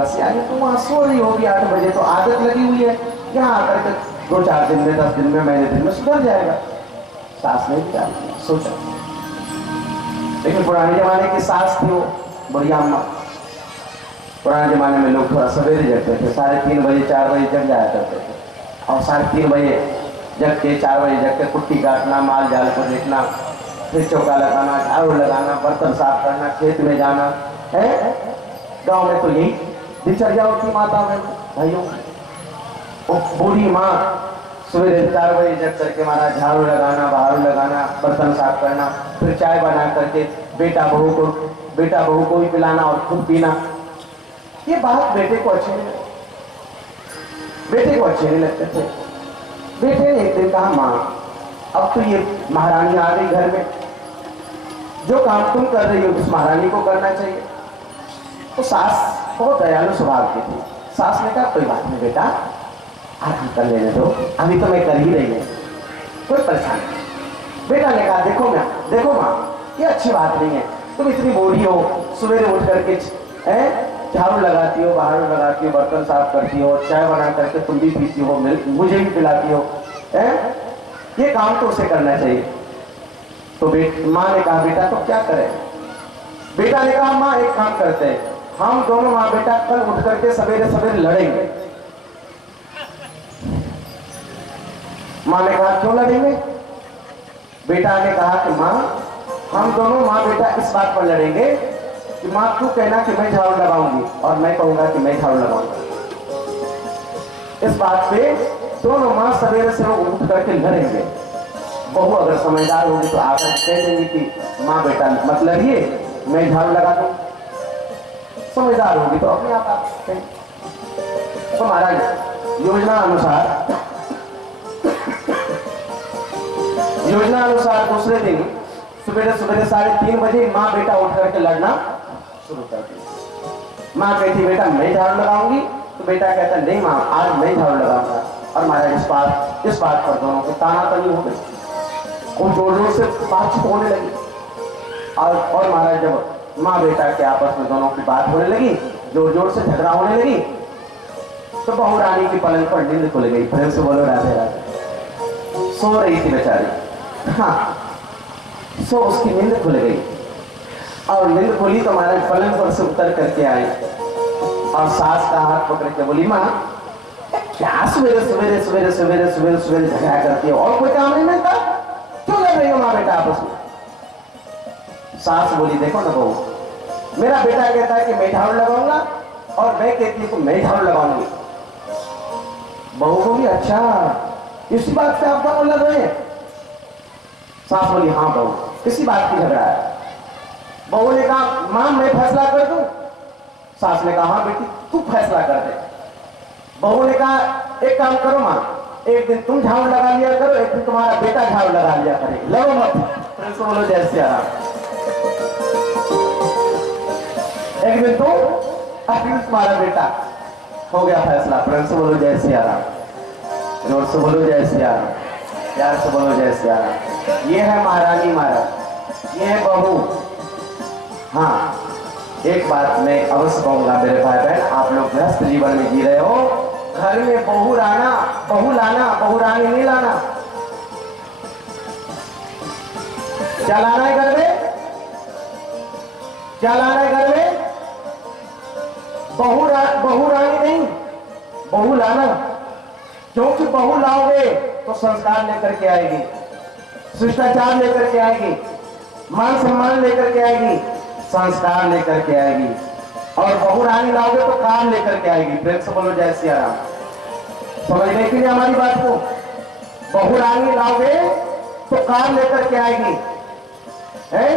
घर से आई तो वहाँ सो रही होगी 8 बजे, तो आदत लगी हुई है, यहाँ आकर के 2-4 दिन में, 10 दिन में, महीने दिन में सुधर जाएगा। सास ने क्या सोचा, लेकिन पुराने जमाने की सास थी वो बढ़िया अम्मा। पुराने जमाने में लोग थोड़ा सवेरे जगते थे, 3:30 बजे 4 बजे जग जाया करते थे, और 3:30 बजे जग के 4 बजे जग के कुट्टी काटना, माल जाल को देखना, फिर चौका लगाना, झाड़ू लगाना, बर्तन साफ करना, खेत में जाना है। गांव में तो यही दिनचर्या होती माता में भाइयों। वो बूढ़ी माँ सवेरे 4 बजे जग करके हमारा झाड़ू लगाना, बहारू लगाना, बर्तन साफ करना, फिर चाय बना करके बेटा बहू को भी पिलाना और खुद पीना। ये बात बेटे को अच्छे नहीं लगते थे। बेटे ने एक दिन कहा, माँ अब तो ये महारानी आ गई घर में, जो काम तुम कर रही हो उस महारानी को करना चाहिए। तो सास बहुत दयालु स्वभाव की थी। सास ने कहा, कोई बात नहीं बेटा, आराम कर लेने दो, अभी तो मैं कर ही रही हूँ, कोई परेशानी नहीं। बेटा ने कहा, देखो माँ, ये अच्छी बात नहीं है, तुम इतनी बूढ़ी हो, सवेरे उठ करके झाड़ू लगाती हो, बहारू लगाती हो, बर्तन साफ करती हो, चाय बना करके तुम भी पीती हो, मुझे भी पिलाती हो, ये काम तो उसे करना चाहिए। तो माँ ने कहा, बेटा तो क्या करें? बेटा ने कहा, माँ एक काम करते हैं, हम दोनों माँ बेटा कल उठ करके सवेरे सवेरे लड़ेंगे। माँ ने कहा, क्यों लड़ेंगे? बेटा ने कहा कि माँ हम दोनों माँ बेटा इस बात पर लड़ेंगे कि माँ तू कहना कि मैं झाड़ू लगाऊंगी और मैं कहूंगा कि मैं झाड़ू लगाऊंगा। इस बात पे दोनों माँ सवेरे से उठ करके लड़ेंगे। बहू अगर समझदार होगी तो आकर कह देंगी कि माँ बेटा मत लड़िए, मैं झाड़ू लगा दूं। समझदार होगी तो अपने आप कहें। तो महाराज योजना अनुसार दूसरे दिन सवेरे 3:30 बजे माँ बेटा उठ करके लड़ना शुरू कर दिया। माँ कहती, बेटा मैं झाड़ू लगाऊंगी, तो बेटा कहता, नहीं माँ आज मैं झाड़ू लगाऊंगा। और महाराज इस बात पर दोनों को तानातनी हो गई और जोर जोर से बातचीत होने लगी। और महाराज जब माँ बेटा के आपस में दोनों की बात होने लगी, जोर जोर से झगड़ा होने लगी, तो बहू रानी की पलंग पर नींद खुल गई। फिर से बोलो राधे राधे। सो रही थी बेचारी, हाँ सो उसकी नींद खुल गई। और नींद खुली तो महाराज पलंग पर से उतर करके आए और सास का हाथ पकड़ के बोली, माँ क्या सवेरे झगड़ा करती हो, और कोई काम नहीं मिलता, क्यों लड़ रही हो माँ बेटा आपस में? सास बोली, देखो ना बहू, मेरा बेटा कहता है कि मैं झाड़ू लगाऊंगा और मैं कहती हूँ मैं झाड़ू लगाऊंगी। बहू बोली, अच्छा इसी बात पे आप दोनों लड़ रहे हैं? सास बोली, हाँ बहू किसी बात की झगड़ा है। बहू ने कहा, मां मैं फैसला कर दूं? सास ने कहा, हाँ बेटी तू फैसला कर दे। बहू ने कहा, एक काम करो मां, एक दिन तुम झाड़ू लगा लिया करो, एक दिन तुम्हारा बेटा झाड़ू लगा लिया करे, लड़ो मत। तो बोलो जय श्री राम। एक दिन तुम, एक दिन तुम्हारा बेटा, हो गया फैसला। प्रेम से बोलो जय श्री राम, जोर से बोलो जय श्री राम, प्यार से बोलो जय श्री राम। ये है महारानी महाराज, ये है बहू। हाँ एक बात मैं अवश्य कहूंगा मेरे भाई बहन, आप लोग गृहस्थ जीवन में जी रहे हो, घर में बहू लाना, बहू रानी नहीं लाना। क्या लाना है घर में? क्या लाना है घर में? बहू रानी नहीं, बहू लाना। क्योंकि बहू लाओगे तो संस्कार लेकर के आएगी, शिष्टाचार लेकर के आएगी, मान सम्मान लेकर के आएगी, संस्कार लेकर के आएगी। और बहू रानी लाओगे तो काम लेकर के आएगी। प्रेम से बोलो जय श्री राम। समझने के लिए हमारी बात को, बहू रानी लाओगे तो काम लेकर के आएगी, है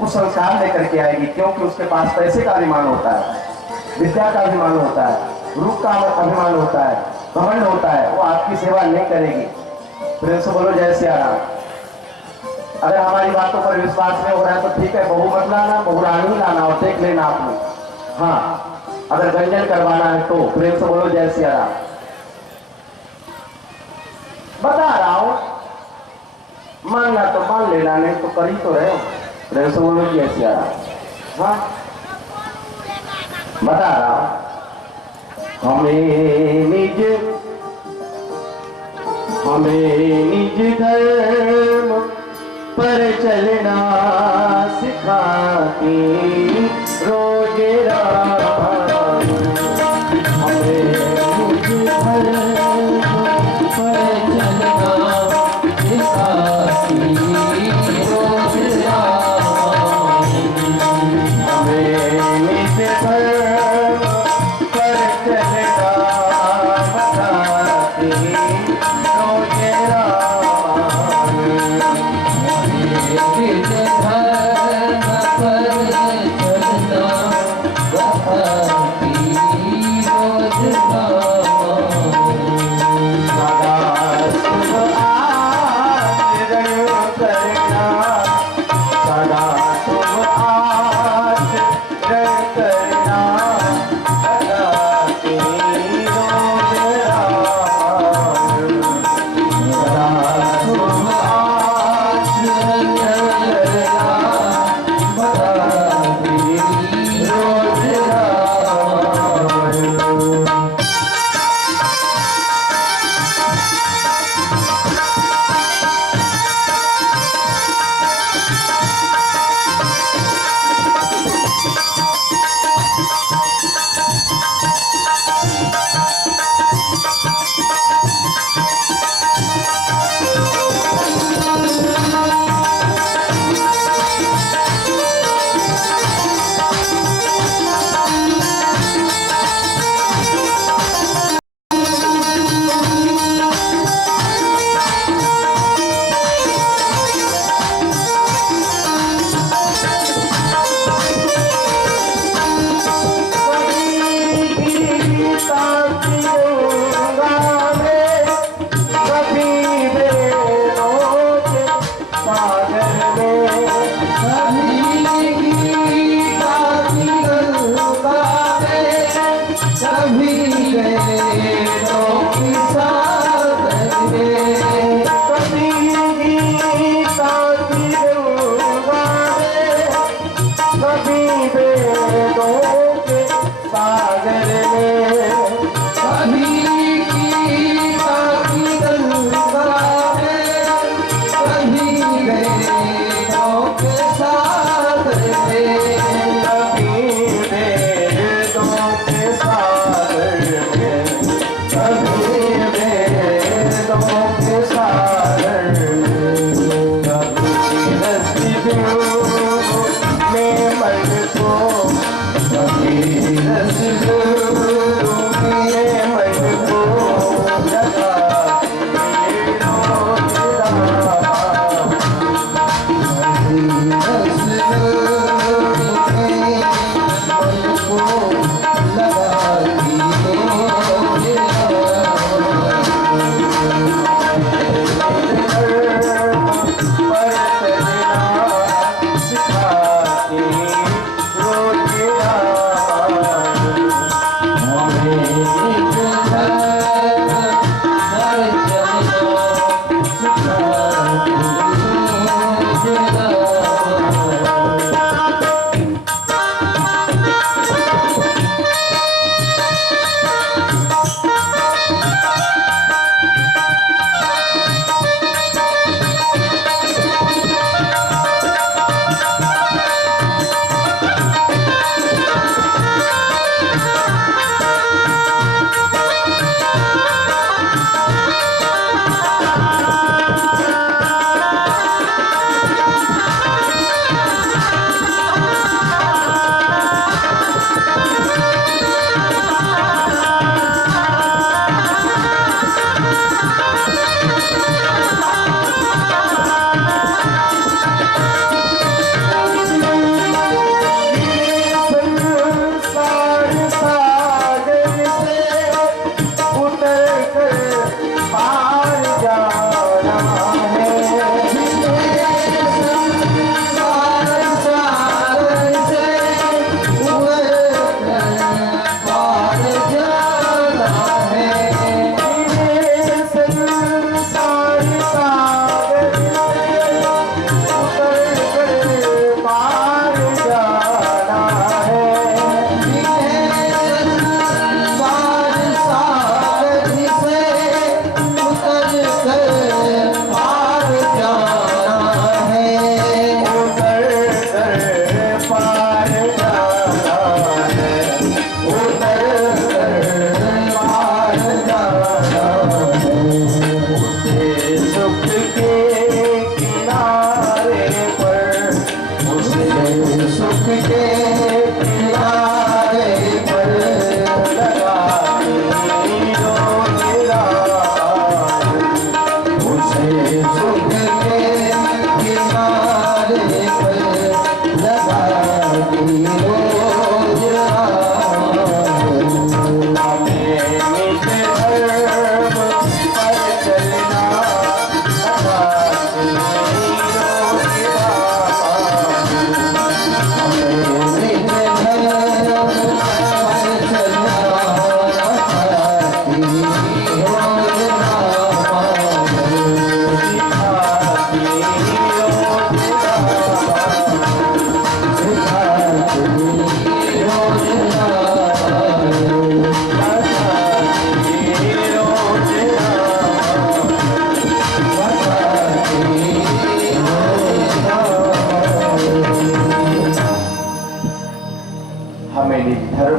वो संस्कार लेकर के आएगी। क्योंकि उसके पास पैसे का अभिमान होता है, विद्या का अभिमान होता है, रूप का अभिमान होता है, घमंड होता है, वो आपकी सेवा नहीं करेगी। प्रेम से बोलो जय श्री राम। अगर हमारी बातों पर विश्वास नहीं हो रहा है तो ठीक है, बहू मत लाना, बहू रानी लाना और देख लेना आप लोग। हाँ अगर गंजन करवाना है तो प्रेम से बोलो जय श्री राम। बता रहा हूं, मानना तो मान लेना, नहीं तो कर ही तो रहे हो। प्रेम से बोलो जय श्री राम। हाँ बता रहा हमें निज धर्म पर चलना सिखाती रोज रात। हमें निज धर्म पर चलना सिखाती रोज रात। हमें निज धर्म पर चलना बताती रोज रात। निज धर्म पर चलना बताती रोज रात। सदा शुभ आचरण करना, सदा शुभ आचरण करना बताती रोज रात। सदा शुभ आचरण करना बताती रोज रात।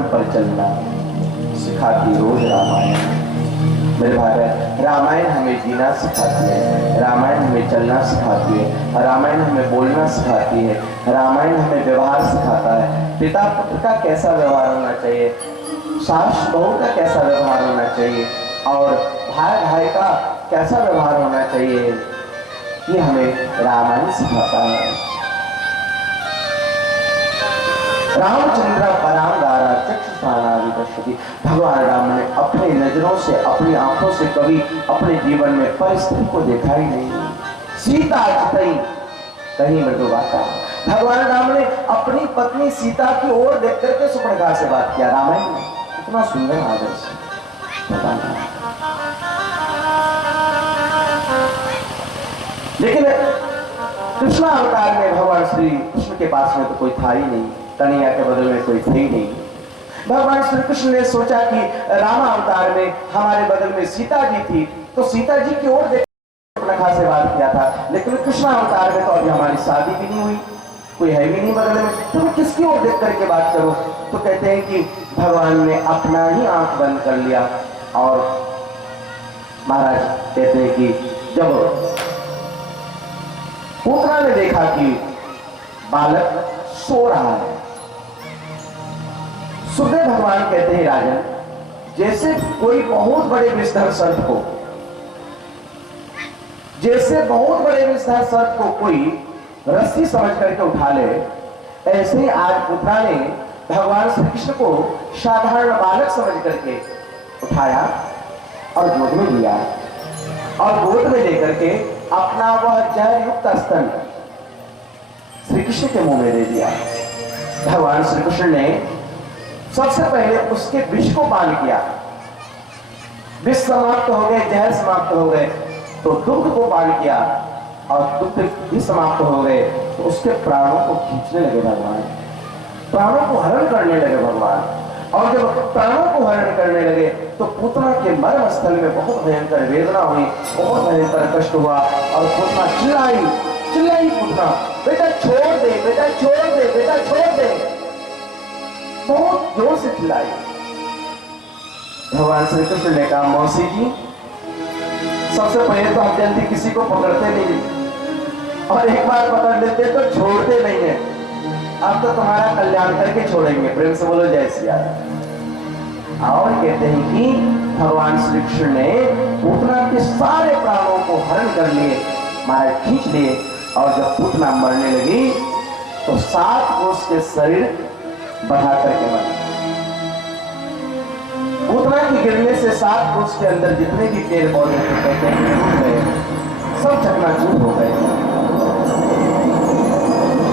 पर चलना सिखाती रोज रामायण। मेरे भाई, रामायण हमें जीना सिखाती है, रामायण हमें चलना सिखाती है, रामायण हमें बोलना सिखाती है, रामायण हमें व्यवहार सिखाता है। पिता पुत्र का कैसा व्यवहार होना चाहिए, सास बहू का कैसा व्यवहार होना चाहिए, और भाई भाई का कैसा व्यवहार होना चाहिए, ये हमें रामायण सिखाता है। रामचंद्र परांगारा चक्षुषाणादि पश्यति। भगवान राम ने अपनी नजरों से, अपनी आंखों से कभी अपने जीवन में परिस्थिति को देखा ही नहीं। सीता चितई कहीं मृदुवाता। भगवान राम ने अपनी पत्नी सीता की ओर देख करके सुपर्णखा से बात किया। रामायण में इतना सुंदर आदर्श। लेकिन कृष्ण अवतार में भगवान श्री कृष्ण के पास में तो कोई था ही नहीं, कन्हैया के बदल में कोई थे ही नहीं। भगवान श्री कृष्ण ने सोचा कि राम अवतार में हमारे बदल में सीता जी थी, तो सीता जी की ओर देख सुपर्णखा से बात किया था। लेकिन कृष्ण अवतार में तो अभी हमारी शादी भी नहीं हुई, कोई है भी नहीं बगल में, तो मैं किसकी ओर देख करके बात करूं? तो कहते हैं कि भगवान ने अपना ही आंख बंद कर लिया। और महाराज कहते हैं कि जब पूतना ने देखा कि बालक सो रहा है, सुखदेव भगवान कहते हैं राजन, जैसे कोई बहुत बड़े विषधर सर्प को, जैसे बहुत बड़े विषधर सर्प को कोई रस्सी समझ करके उठा ले, ऐसे ही आज पुत्रा ने भगवान श्री कृष्ण को साधारण बालक समझ करके उठाया और गोद में लिया, और गोद में लेकर के अपना वह जहर युक्त स्तन श्री कृष्ण के मुंह में दे दिया। भगवान श्री कृष्ण ने सबसे पहले उसके विष को पान किया, विष समाप्त हो गए, जहर समाप्त हो गए, तो दुग्ध को पान किया, और दुग्ध भी समाप्त हो गए, तो उसके प्राणों को खींचने लगे भगवान, प्राणों को हरण करने लगे भगवान। और जब प्राणों को हरण करने लगे तो पूतना के मर्म स्थल में बहुत भयंकर वेदना हुई, बहुत भयंकर कष्ट हुआ, और पूतना चिल्लाई चिल्लाई, पूतना बेटा छोड़ दे, बेटा छोड़ दे, बेटा छोड़ दे, बहुत जोर से चिल्लाई। भगवान श्री कृष्ण ने कहा, मौसी जी, सबसे पहले तो हम जल्दी किसी को पकड़ते नहीं, और एक बार पकड़ लेते तो छोड़ते नहीं है, अब तो तुम्हारा कल्याण करके छोड़ेंगे। प्रेम से बोलो जय सिया राम। और कहते हैं कि भगवान श्री कृष्ण ने पूतना के सारे प्राणों को हरण कर लिए, महाराज खींच लिए, और जब पूतना मरने लगी तो 7 कोस के शरीर बढ़ा करके मर। पूतना की गिरने से 7 कोस के अंदर जितने भी पेड़ पौधे थे कहते हैं टूट गए, सब चकनाचूर हो गए।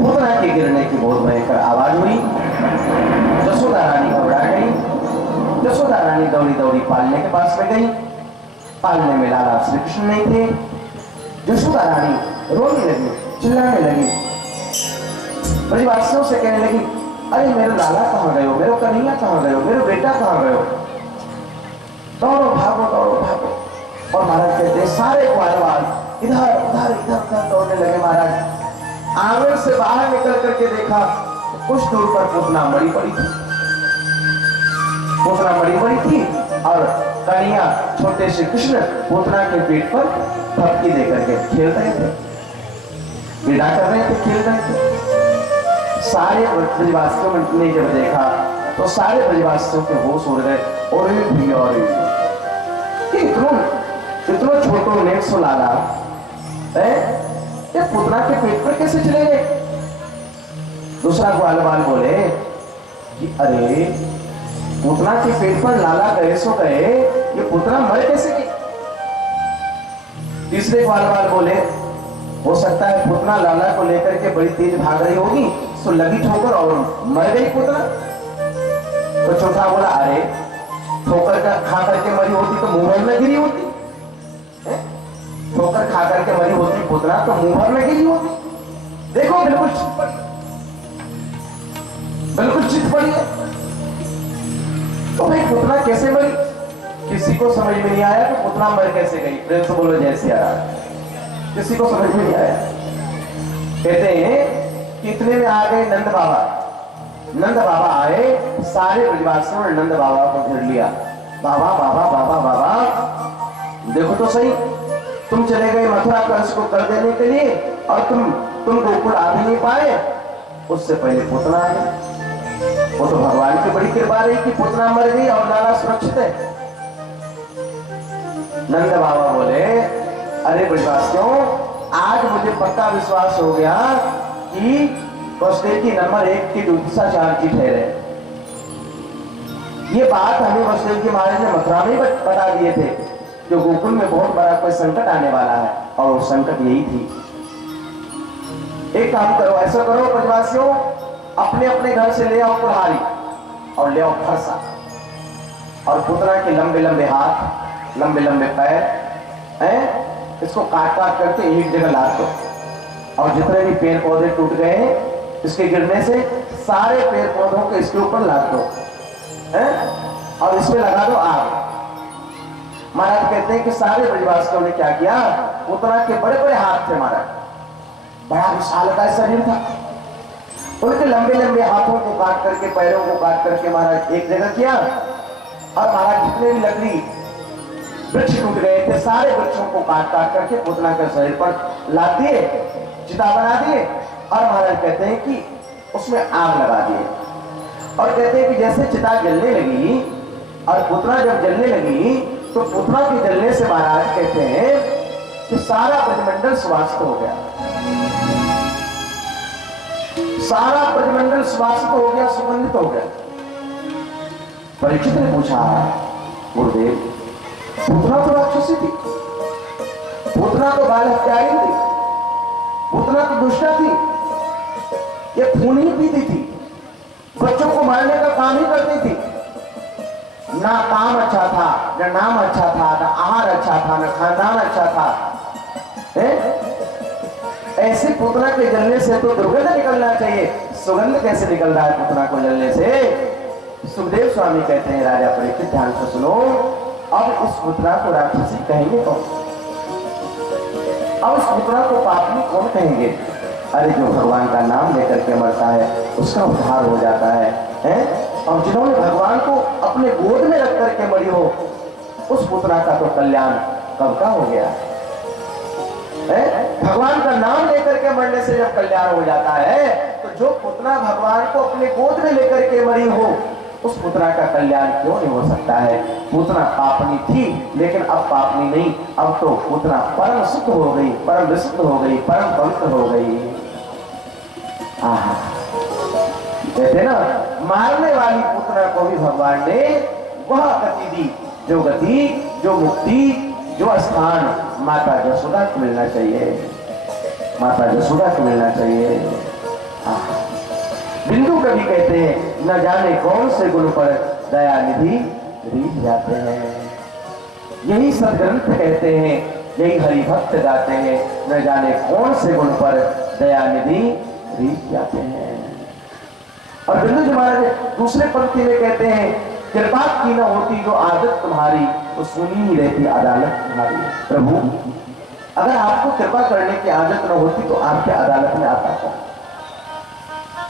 पूतना के गिरने की बहुत भयंकर आवाज हुई। यशोदा रानी घबरा गई। यशोदा रानी दौड़ी दौड़ी पालने के पास में गई। पालने में लाला श्री कृष्ण नहीं थे। यशोदा रानी रोने लगी, चिल्लाने लगी, परिवासियों से कहने लगी, अरे मेरे लाला कहाँ गए हो, मेरे कन्हैया कहाँ गए हो, मेरे बेटा कहाँ गए हो, दौड़ो भागो दौड़ो भागो। और महाराज कहते सारे ग्वालवाल इधर उधर इधर उधर दौड़ने लगे। महाराज आंगन से बाहर निकल करके देखा तो कुछ दूर पर पूतना मरी पड़ी थी, पूतना मरी पड़ी थी, और कन्हैया छोटे से कृष्ण पूतना के पेट पर थपकी दे करके खेल रहे थे, विदा कर रहे थे, खेल रहे थे। सारे ब्रजवासियों ने जब देखा तो सारे ब्रजवासियों के होश उड़ गए। और भैया इतना छोटो ने सो लाला ये पूतना के पेट पर कैसे चले गए? दूसरा ग्वालवाल बोले कि अरे पूतना के पेट पर लाला गए सो गए, ये पूतना मर कैसे गई? तीसरे ग्वालवाल बोले हो सकता है पूतना लाला को लेकर के बड़ी तेज भाग रही होगी, तो लगी ठोकर और मर गई पूतना। तो चौथा बोला अरे ठोकर का खा करके मरी होती तो मुंह भर में गिरी होती, ठोकर खा करके मरी होती पूतना तो मुंह भर में गिरी होती। देखो बिल्कुल चित पड़ी, बिल्कुल चित पड़ी है। तो भाई पूतना कैसे मरी? किसी को समझ में नहीं आया कि पूतना मर कैसे गई। प्रेम से बोलो जय सिया राम। किसी को समझ में नहीं आया। कहते हैं कि इतने में आ गए नंद बाबा। नंद बाबा आए, सारे ब्रजवासियों ने नंद बाबा को घेर लिया। बाबा बाबा बाबा बाबा देखो तो सही, तुम चले गए मथुरा कंस को कर देने के लिए और तुम गोकुल आ भी नहीं पाए। उससे पहले पुतना आ गई। वो तो भगवान की बड़ी कृपा रही कि पुतना मर गई और लाला सुरक्षित है। नंद बाबा बोले, अरे ब्रजवासियों, आज मुझे पक्का विश्वास हो गया कि वसुदेव की नंबर 1 की दूरदर्शाचार्य जी ठहरे। ये बात हमें वसुदेव जी महाराज ने मथुरा में बता दिए थे, जो गोकुल में बहुत बड़ा कोई संकट आने वाला है, और वो संकट यही थी। एक काम करो, ऐसा करो ब्रजवासियों, अपने अपने घर से ले आओ कुल्हाड़ी और ले आओ फरसा, और पुतना के लंबे लंबे हाथ, लंबे लंबे पैर हैं, इसको काट काट करके एक जगह ला दो। और जितने भी पेड़ पौधे टूट गए हैं इसके गिरने से, सारे पेड़ पौधों को इसके ऊपर लाद दो हैं, और इसमें लगा दो आग। महाराज कहते हैं कि सारे ब्रजवासियों ने क्या किया, पुतना के बड़े बड़े हाथ थे महाराज, बड़ा विशालकाय शरीर था, उनके लंबे लंबे हाथों को काट करके, पैरों को काट करके महाराज एक जगह किया। और महाराज जितने भी लकड़ी वृक्ष टूट गए थे, सारे वृक्षों को काट काट करके पुतना के शरीर पर लाद दिए, चिता बना दिए, और महाराज कहते हैं कि उसमें आग लगा दिए। और कहते हैं कि जैसे चिता जलने लगी और पुतना जब जलने लगी, तो पुतना के जलने से महाराज कहते हैं कि सारा ब्रजमंडल स्वास्थ्य हो गया, सारा ब्रजमंडल स्वास्थ्य हो गया, सुगंधित हो गया। परीक्षित ने पूछा, गुरुदेव, पुतना तो राक्षसी थी, पुतना तो बाल हत्यारी थी, पुतना तो दुष्टा थी, ये खून ही पीती थी, बच्चों को मारने का काम ही करती थी, ना काम अच्छा था, न नाम अच्छा था, न आहार अच्छा था, न खानदान अच्छा था। ऐसे पुतना के जलने से तो दुर्गंध निकलना चाहिए, सुगंध कैसे निकल रहा है पुतना को जलने से? सुखदेव स्वामी कहते हैं, राजा परीक्षित ध्यान से सुनो, अब इस पुतना को राक्षसी कहेंगे कौन? अब इस पुतना को पापनी कौन कहेंगे? अरे जो भगवान का नाम लेकर के मरता है उसका उद्धार हो जाता है, हैं? और जिन्होंने भगवान को अपने गोद में रख करके मरी हो, उस पुतना का तो कल्याण कब का हो गया है? भगवान का नाम लेकर के मरने से जब कल्याण हो जाता है, तो जो पुतना भगवान को अपने गोद में लेकर के मरी हो, उस पुतना का कल्याण क्यों नहीं हो सकता है? पुतना पापनी थी, लेकिन अब पापनी नहीं, अब तो पुतना परम शुद्ध हो गई, परम विशुद्ध हो गई, परम पवित्र हो गई। कहते ना, मारने वाली पुतना को भी भगवान ने वह गति दी, जो गति, जो मुक्ति, जो स्थान माता यशोदा को मिलना चाहिए, माता यशोदा को मिलना चाहिए। बिंदु कवि कहते हैं, न जाने कौन से गुण पर दया निधि रीझ जाते हैं। यही सदग्रंथ कहते हैं, यही हरिभक्त गाते हैं, न जाने कौन से गुण पर दया निधि रीझ जाते हैं। और बिंदु जी महाराज दूसरे पंक्ति में कहते हैं, कृपा की न होती जो आदत तुम्हारी, तो सुनी ही रहती अदालत तुम्हारी। प्रभु, अगर आपको कृपा करने की आदत न होती तो आपके अदालत में आता कौन?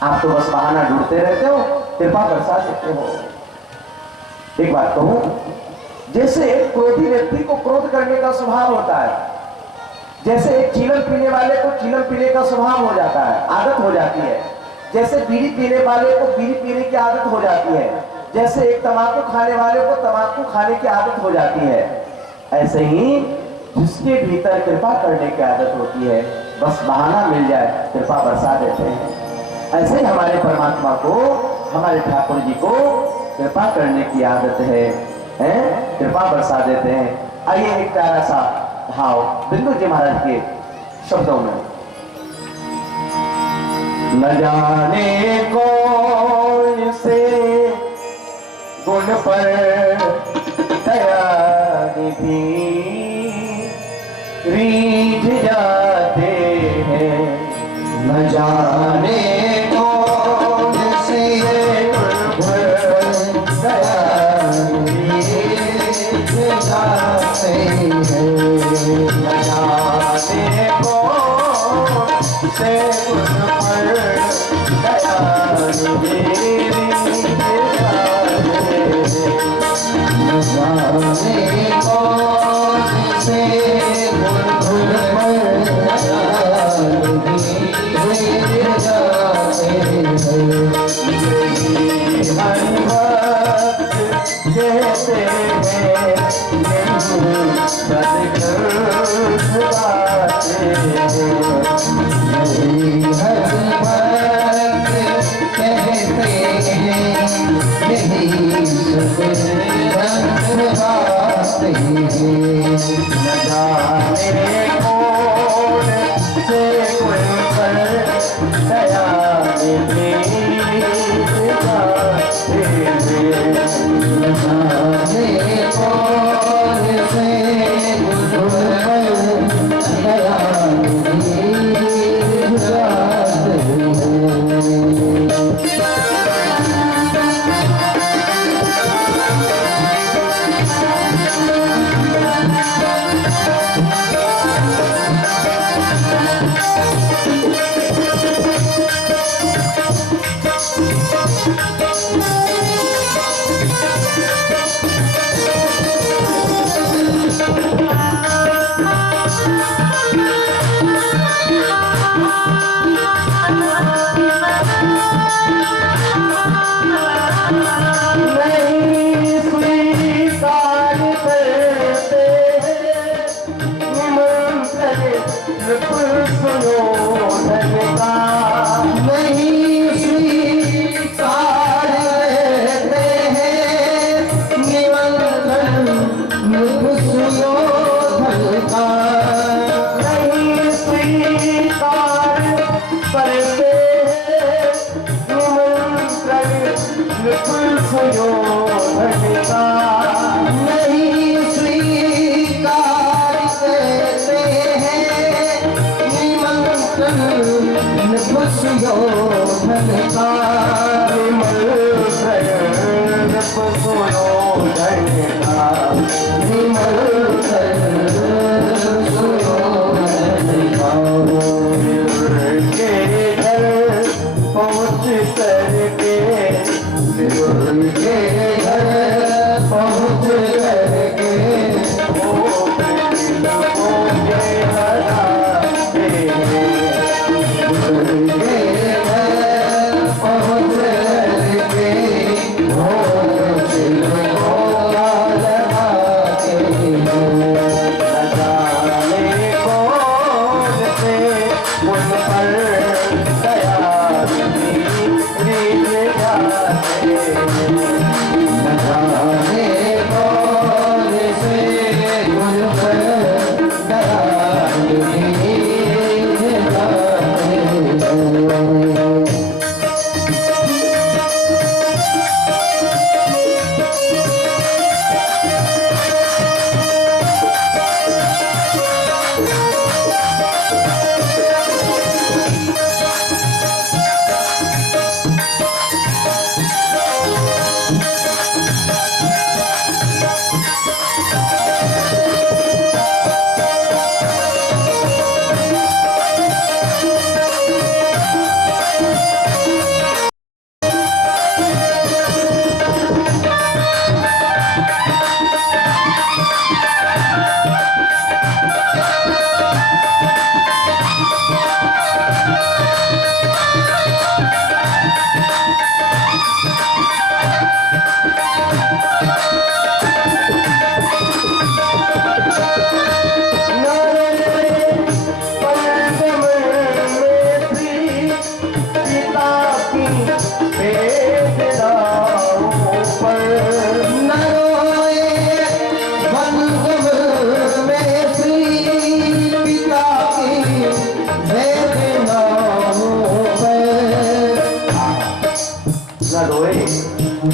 आप तो बस बहाना ढूंढते रहते हो, कृपा बरसा देते हो। एक बात कहूं, जैसे एक क्रोधी व्यक्ति को क्रोध करने का स्वभाव होता है, जैसे एक चीलम पीने वाले को चीलम पीने का स्वभाव हो जाता है, आदत हो जाती है, जैसे बीड़ी पीने वाले को बीड़ी पीने की आदत हो जाती है, जैसे एक तंबाकू खाने वाले को तंबाकू खाने की आदत हो जाती है, ऐसे ही जिसके भीतर कृपा करने की आदत होती है, बस बहाना मिल जाए कृपा बरसा देते हैं। ऐसे ही हमारे परमात्मा को, हमारे ठाकुर जी को कृपा करने की आदत है, कृपा बरसा देते हैं। आइए एक प्यारा सा भाव बिंदु जी महाराज के शब्दों में। न जाने कौन से गुण पर दया निधि रीझ जाते हैं, न जाने कौन से गुण पर दया निधि जाते हैं, न जाने कौन से गुण पर दया निधि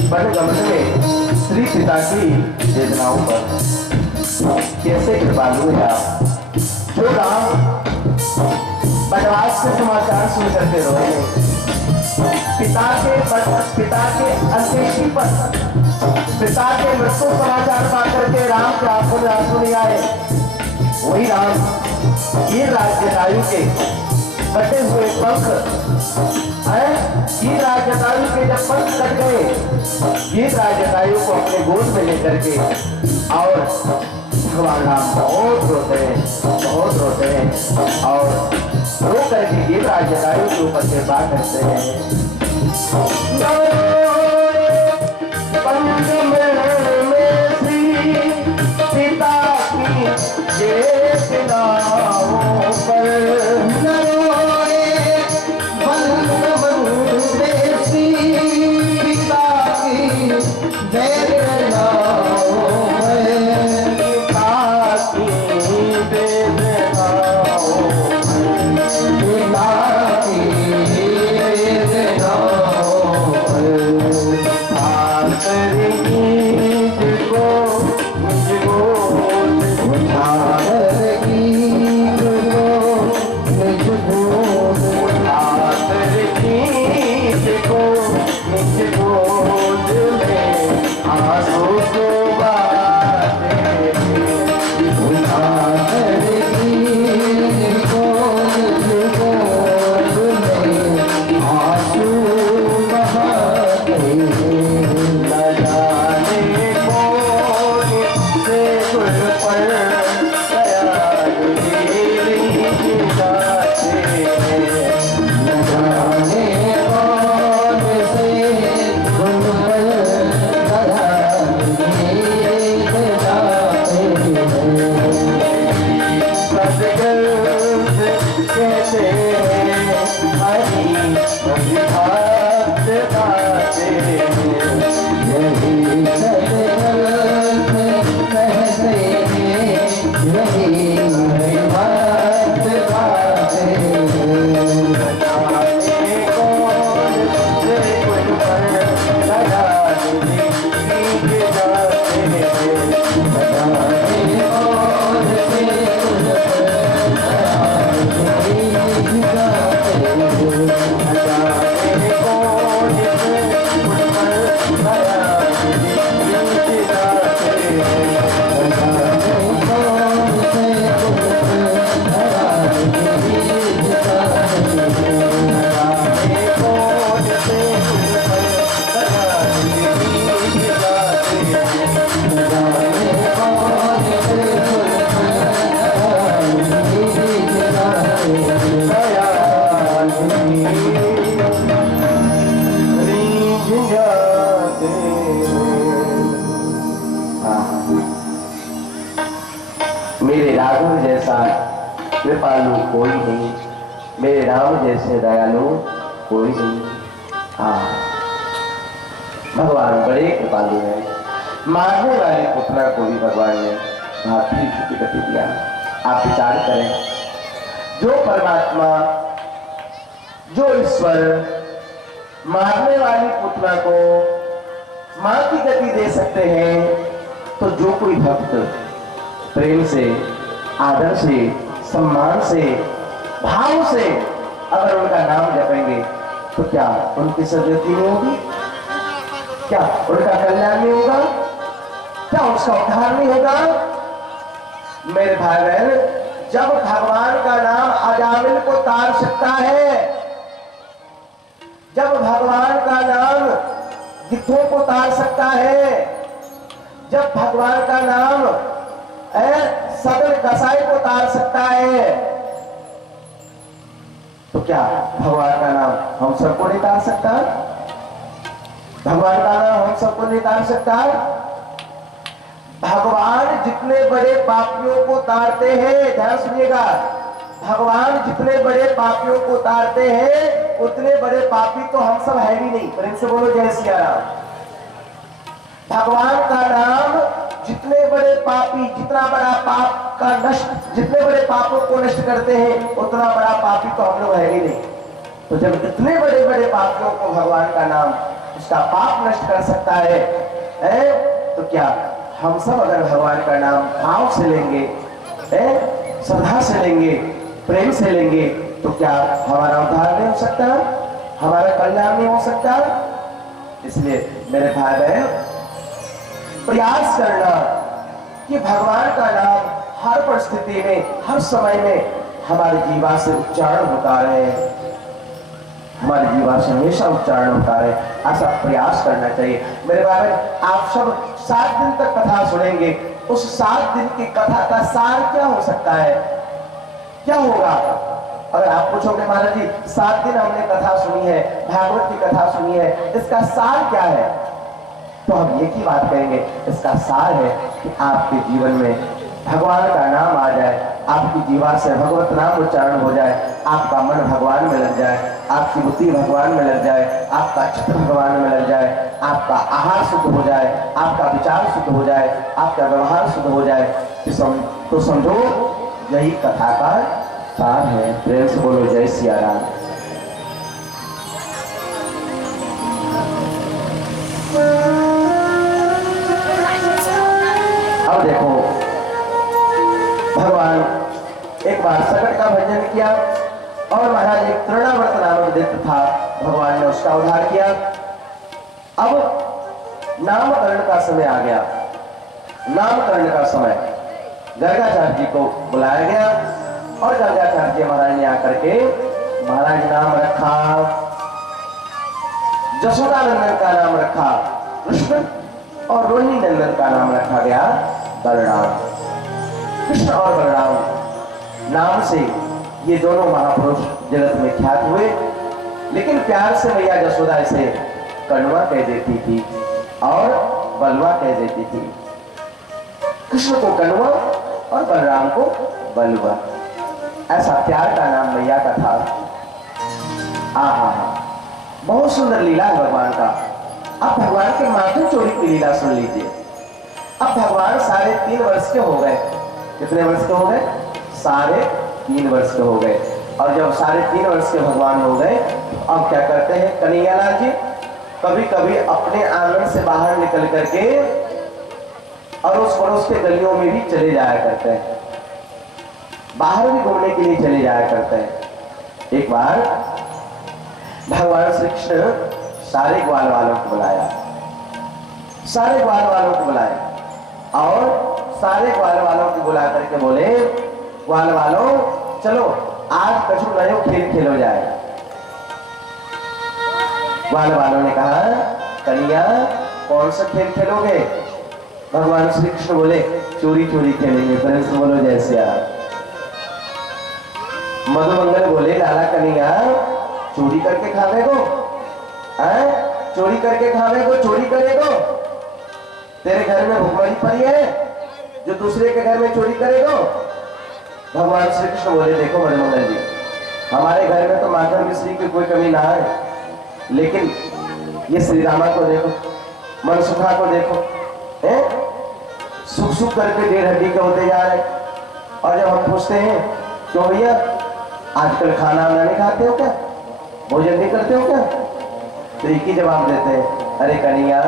बनगमन में श्री पिता की वेदनाओं पर कैसे कृपालु है आप। जो राम वनवास से समाचार सुन करके रोए, पिता के अंत्येष्टि पर पिता के मृत्यु समाचार पा करके राम के आंखों में आंसू नहीं आए। वही राम ये राज्यदायु के कटे हुए पंख है, ये राजदायु के जब पंख कट गए, ये राजदायु को अपने गोद में लेकर के और भगवान राम बहुत रोते हैं और रो करके ये राजदायु के ऊपर से बात करते हैं। पंच में को मुझको उठा कर ईद को मुझको उठा कर ईद को मुझको में आंसू को बातें उठा कर ईद को मुझको में आंसू बहाते न जाने कौन से गुल पर दयाल तेरी जाते न जाने कौन से गुल पर दयाल तेरी जाते सदगर्द कहते हरी भक्त गाते यही सदगर्द कहते यही भक्त गाते जाने कौन से गुल पर दयाल तेरी जाते जाने कौन से गुल मेरे राघव जैसा कृपालु कोई नहीं, मेरे राम जैसे दयालु कोई नहीं। हाँ, भगवान बड़े कृपालु है। मारने वाले पुत्र को भी भगवान ने भातृ की गति दिया। आप विचार करें, जो परमात्मा जो ईश्वर मारने वाली पुत्र को मां की गति दे सकते हैं, तो जो कोई भक्त प्रेम से, आदर से, सम्मान से, भाव से अगर उनका नाम जपेंगे तो क्या उनकी सदगति नहीं होगी? क्या उनका कल्याण नहीं होगा? क्या उसका उद्धार नहीं होगा? मेरे भाई बहन, जब भगवान का नाम अजामिल को तार सकता है, जब भगवान का नाम गिद्धों को तार सकता है, जब भगवान का नाम सदर कसाई को तार सकता है, तो क्या भगवान का नाम हम सबको नहीं तार सकता? भगवान का नाम हम सबको नहीं तार सकता? भगवान जितने बड़े पापियों को तारते हैं, ध्यान सुनिएगा, भगवान जितने बड़े पापियों को तारते हैं, उतने बड़े पापी तो हम सब है भी नहीं। प्रेम से बोलो जय सिया राम। भगवान का नाम जितने बड़े पापी, जितना बड़ा पाप का नष्ट, जितने बड़े पापों को नष्ट करते हैं, उतना बड़ा पापी तो हम लोग है ही नहीं। तो जब इतने बड़े बड़े पापियों को भगवान का नाम उसका पाप नष्ट कर सकता है, तो क्या हम सब अगर भगवान का नाम भाव से लेंगे, श्रद्धा से लेंगे, प्रेम से लेंगे, तो क्या हमारा उद्धार नहीं हो सकता? हमारा कल्याण नहीं हो सकता? इसलिए मेरे भाई बहन, प्रयास करना कि भगवान का नाम हर परिस्थिति में, हर समय में हमारे जीवा से उच्चारण होता रहे, हमारे जीवा से हमेशा उच्चारण होता रहे, ऐसा प्रयास करना चाहिए। मेरे भाई, आप सब 7 दिन तक कथा सुनेंगे। उस 7 दिन की कथा का सार क्या हो सकता है? क्या होगा? अगर आप पूछोगे महाराज जी 7 दिन हमने कथा सुनी है, भागवत की कथा सुनी है, इसका सार क्या है? तो हम एक ही बात कहेंगे, इसका सार है कि आपके जीवन में भगवान का नाम आ जाए, आपकी जीवा से भगवत नाम उच्चारण हो जाए, आपका मन भगवान में लग जाए, आपकी बुद्धि भगवान में लग जाए, आपका चित्त भगवान में लग जाए, आपका आहार शुद्ध हो जाए, आपका विचार शुद्ध हो जाए, आपका व्यवहार शुद्ध हो जाए, तो समझो यही कथा का सार है। प्रेम से बोलो जय सिया राम। एक बार सकट का भजन किया और महाराज एक तृणावर्त नामक दैत्य था, भगवान ने उसका उद्धार किया। अब नामकरण का समय आ गया। नामकरण का समय गर्गाचार्य जी को बुलाया गया और गर्गाचार्य जी महाराज ने आकर के महाराज नाम रखा, जसोदा नंदन का नाम रखा कृष्ण और रोहिणी नंदन का नाम रखा गया बलराम। कृष्ण और बलराम नाम से ये दोनों महापुरुष जगत में ख्यात हुए, लेकिन प्यार से मैया जसोदा इसे कणवा कह देती थी और बलवा कह देती थी। कृष्ण को कणवा और बलराम को बलवा, ऐसा प्यार का नाम मैया का था। आहा, बहुत सुंदर लीला है भगवान का। अब भगवान के माखन चोरी की लीला सुन लीजिए। अब भगवान 3.5 वर्ष के हो गए। कितने वर्ष के हो गए? 3.5 वर्ष के हो गए। और जब 3.5 वर्ष के भगवान हो गए, अब क्या करते हैं कन्हैयालाल जी, कभी कभी अपने आंगन से बाहर निकल करके और उस पड़ोस के गलियों में भी चले जाया करते हैं, बाहर भी घूमने के लिए चले जाया करते हैं। एक बार भगवान श्री कृष्ण सारे ग्वाल वालों को बुलाया, सारे ग्वाल वालों को बुलाया और सारे ग्वाल वालों को बुला करके बोले, ग्वाल वालों चलो आज कछु नयो खेल खेलो जाए। ग्वाल वालों ने कहा, कन्हैया कौन सा खेल खेलोगे? भगवान श्री कृष्ण बोले, चोरी चोरी खेलेंगे। प्रेम से बोलो जय श्री राम। मधुमंगल बोले, लाला कन्हैया चोरी करके खावे को, चोरी करके खावे को, चोरी करेगो? तेरे घर में भुखमरी पड़ी है जो दूसरे के घर में चोरी करेगो? भगवान श्री कृष्ण बोले, देखो मधुमंगल जी, हमारे घर में तो माखन मिश्री की कोई कमी ना है, लेकिन ये श्री रामा को देखो, मनसुखा को देखो, सुख सुख करके 1.5 हड्डी के होते जा रहे। और जब हम पूछते हैं क्यों भैया आजकल खाना नहीं खाते हो क्या, भोजन नहीं करते हो क्या, तो एक ही जवाब देते हैं, अरे कन्हैया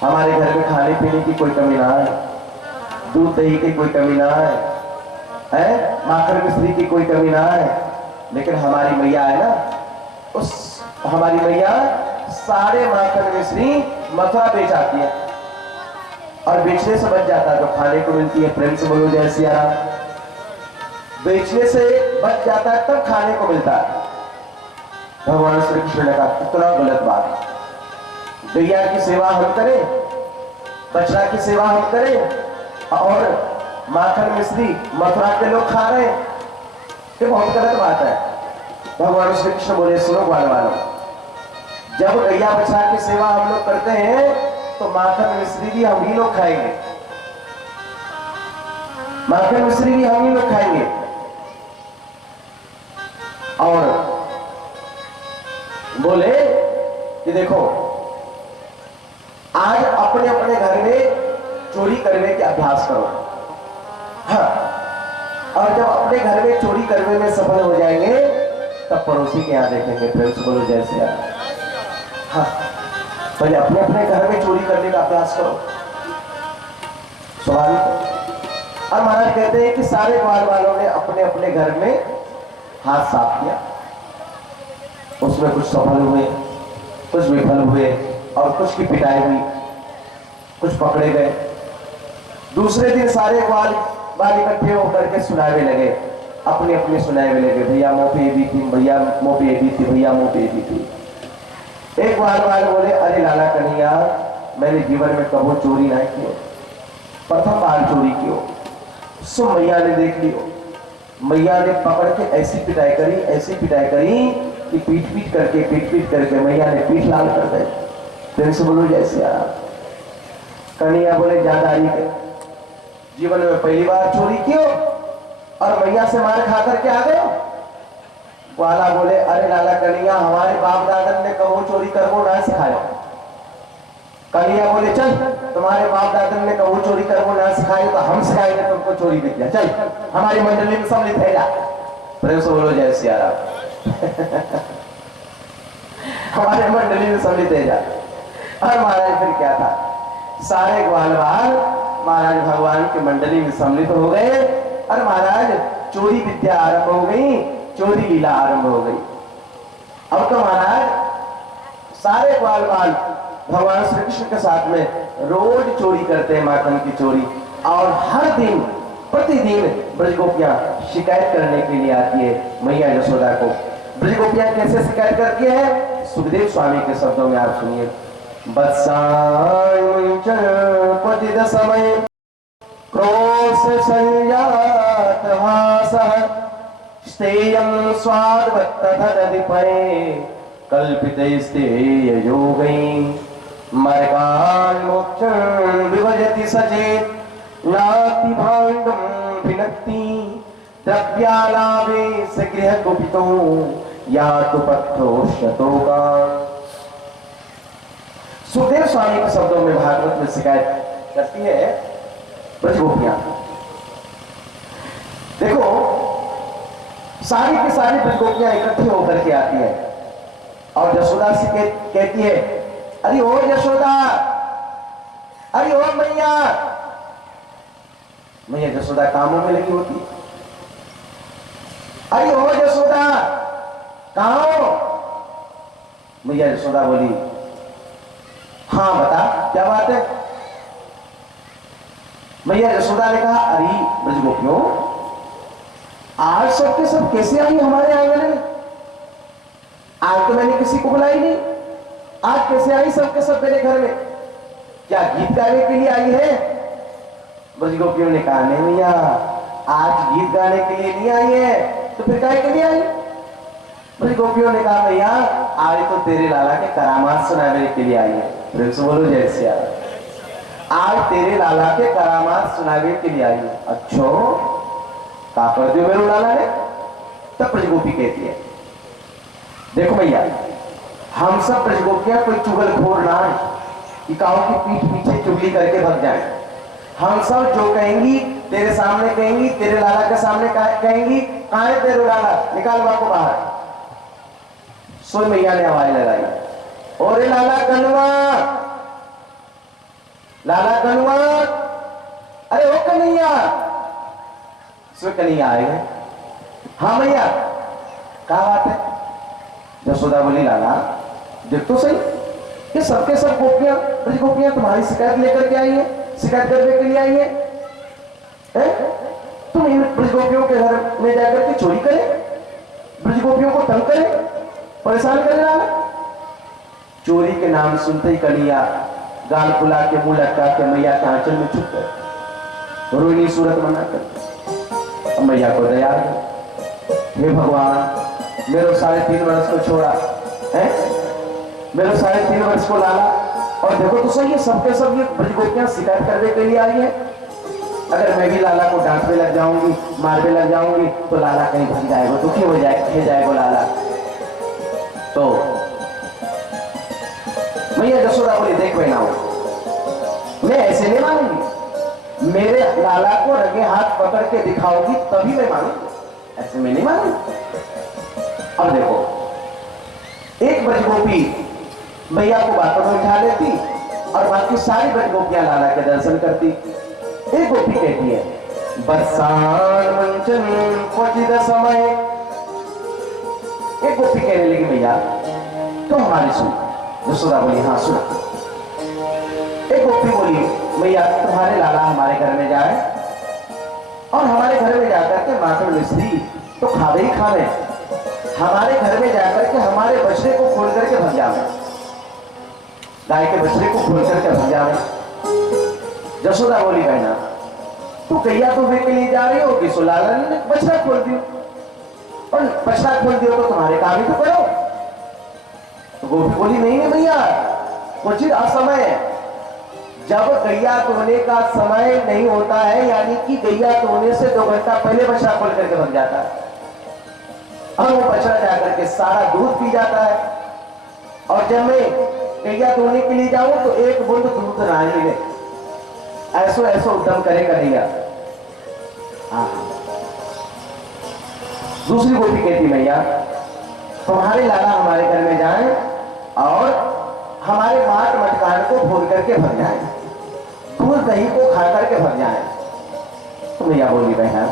हमारे घर में खाने पीने की कोई कमी ना है, दूध दही की कोई कमी ना है, माखन मिश्री की कोई कमी ना है, लेकिन हमारी मैया है ना, उस हमारी मैया सारे माखन मिश्री मथुरा बेच आती है और बेचने से बच जाता है तो खाने को मिलती है। प्रेम से बोलो जय सिया राम। बेचने से बच जाता है तब खाने को मिलता है। भगवान श्री कृष्ण ने कहा, कितना गलत बात है, गैया की सेवा हम करें, बछड़ा की सेवा हम करें और माखन मिश्री मथुरा के लोग खा रहे हैं, ये बहुत गलत बात है। भगवान श्री कृष्ण बोले, सुनो ग्वाल वालों, जब गैया बछड़ा की सेवा हम लोग करते हैं तो माखन मिश्री भी हम ही लोग खाएंगे, माखन मिश्री भी हम ही लोग खाएंगे। और बोले कि देखो आज अपने अपने घर में चोरी करने के अभ्यास करो, हाँ, और जब अपने घर में चोरी करने में सफल हो जाएंगे तब पड़ोसी के यहाँ देखेंगे। प्रेम से बोलो जय श्री राम। हाँ, पहले अपने अपने घर में चोरी करने का अभ्यास करो, स्वाभाविक। और महाराज कहते हैं कि सारे ग्वाल वालों ने अपने अपने घर में हाथ साफ किया, उसमें कुछ सफल हुए, कुछ विफल हुए और कुछ की पिटाई हुई, कुछ पकड़े गए। दूसरे दिन सारे ग्वाल इकट्ठे होकर के सुनावे लगे, अपने अपने सुनावे लगे, भैया मुंह पे भी थी, भैया मुंह पे भी थी, भैया मुंह पे भी थी। एक ग्वाल बोले, अरे लाला कन्हैया मैंने जीवन में कबो चोरी नहीं की, प्रथम बार चोरी की। सो मैया ने देख लियो, मैया ने पकड़ के ऐसी पिटाई करी कि पीट पीट करके मैया ने पीठ लाल कर दे। फिर से बोलो जैसे कन्हैया बोले, जादारी के जीवन में पहली बार चोरी कियो और मैया से मार खा करके आ गए। ग्वाला बोले, अरे लाला कन्हैया हमारे बाप दादा ने कबो चोरी करवो ना सिखायो। कन्हैया बोले, चल तुम्हारे बाप दादा ने कबो चोरी करवो ना सिखायो तो हम सिखाएंगे तुमको चोरी विद्या, चल हमारी मंडली में सम्मिलित है जा। प्रेम से बोलो जय सिया राम। हमारे मंडली में सम्मिलित है जा। और महाराज फिर क्या था, सारे ग्वालवाल महाराज भगवान के मंडली में सम्मिलित हो गए अरे महाराज चोरी विद्या आरंभ हो गई, चोरी लीला आरंभ हो गई। अब तो महाराज सारे ग्वाल बाल भगवान श्री कृष्ण के साथ में रोज चोरी करते हैं, माखन की चोरी। और हर दिन प्रतिदिन ब्रजगोपियां शिकायत करने के लिए आती है मैया यशोदा को। ब्रजगोपियां कैसे शिकायत करती है, सुखदेव स्वामी के शब्दों में आप सुनिए। बत्सांचल समय क्रोश संजात भासः स्तेयं स्वादवत्तधनधिपये कल्पितैस्तेय योगैः मार्गान् मोक्षं विभजति सचेत् नाति भाण्डं विनक्ति द्रव्यालाभे स गृहकुपितो यातु पत्रो शतोकान्। सुखदेव स्वामी के शब्दों में भागवत में शिकायत करती है ब्रजगोपियां। देखो सारी की सारी ब्रजगोपियां इकट्ठी होकर के आती है और यशोदा से कहती है, अरे ओ यशोदा, अरे ओ मैया। मैया यशोदा कामों में लगी होती, अरे ओ यशोदा कहां हो? मैया यशोदा बोली, हाँ बता क्या बात है? मैया यशोदा ने कहा, अरे ब्रजगोपियों, आज सबके सब कैसे आई हमारे आंगन में? आज तो मैंने किसी को बुलाई नहीं, आज कैसे आई सबके सब मेरे घर में? क्या गीत गाने के लिए आई है? ब्रजगोपियों ने कहा, नहीं भैया, आज गीत गाने के लिए नहीं आई है, तो फिर काहे के लिए आई? ब्रजगोपियों ने कहा, भैया आज तो तेरे लाला के करामात सुनाने के लिए आई है। फिर से बोलो जय सिया राम। आज तेरे लाला के करामात सुनाने के लिए आई है। अच्छा क्या कर दियो मेरे लाला ने? तब ब्रजगोपी कहती है, देखो भैया, हम सब ब्रजगोपियां कोई चुगलखोर ना है कि काऊ की पीठ पीछे चुगली करके भग जाए। हम सब जो कहेंगी तेरे सामने कहेंगी, तेरे लाला के सामने कहेंगी, कहां है तेरे लाला, निकाल बाको बाहर। सो मैया ने आवाज लगाई, ओरे लाला कनुआ, लाला कनुआ, अरे ओ कन्हैया। सो कन्हैया आएगा, हाँ भैया क्या बात है? यशोदा बोली, लाला देख तो सही, ये सबके सब गोपियां ब्रजगोपियां तुम्हारी शिकायत लेकर के आई है, शिकायत करने के लिए आई है? तुम इन ब्रजगोपियों के घर में जाकर के चोरी करे, ब्रजगोपियों को तंग करे, परेशान करे। लाला चोरी के नाम सुनते ही कन्हैया गाल फुला के मुंह लटका के मैया के आंचल में छुप गए, रोहिणी सूरत बनाकर। अब मैया को दया है, हे भगवान, मेरे 3.5 वर्ष को छोड़ा है, मेरे 3.5 वर्ष को लाला, और देखो तो सही है सबके सब ये ब्रजगोपियां शिकायत करने के लिए आई है। अगर मैं भी लाला को डांटने लग जाऊंगी, मारने लग जाऊंगी, तो लाला कहीं भग जाएगा, दुखी हो जाएगा लाला। तो मैया यशोदा बोली, देख बहना, मैं ऐसे नहीं मानूंगी, मेरे लाला को रंगे हाथ पकड़ के दिखाओगी तभी मैं मानूंगी, ऐसे मैं नहीं मानूंगी। अब देखो एक ब्रजगोपी मैया को बातों में उठा लेती और बाकी सारी ब्रजगोपियां लाला के दर्शन करती। एक गोपी कहती है, बरसात मंचन क्वचित समय। एक गोपी कहने लगी, भैया तो हमारी सुन। यशोदा बोली, हाँ सुना। एक गोपी बोली, भैया तुम्हारे लाला हमारे घर में जाए और हमारे घर में जाकर के माखन मिश्री तो खावे ही खावे, हमारे घर में जाकर के हमारे बछड़े को खोल करके भग जावे, गाय के बछड़े को खोल करके भग जावे। यशोदा बोली, बहना तू गैया तो के लिए जा रही होगी, सो लाला ने बछड़ा खोल दियो, और बछड़ा खोल दियो तो तुम्हारे काम ही तो करो। तो गोपी बोली, नहीं भैया, कुछ असमय है, जब गैया धोने का समय नहीं होता है, यानी कि गैया धोने से 2 घंटा पहले बछड़ा खोल करके भग जाता है, और वो बछड़ा जाकर के सारा दूध पी जाता है, और जब मैं गैया धोने के लिए जाऊं तो एक बूंद दूध ना मिले, ऐसो ऐसो उद्यम करे कन्हैया। दूसरी गोपी कहती, भैया तुम्हारे लाला हमारे घर में जाए और हमारे माट मटकान को भून करके भर जाए, दूध दही को खा करके भर जाए। तो भैया बोली, बहना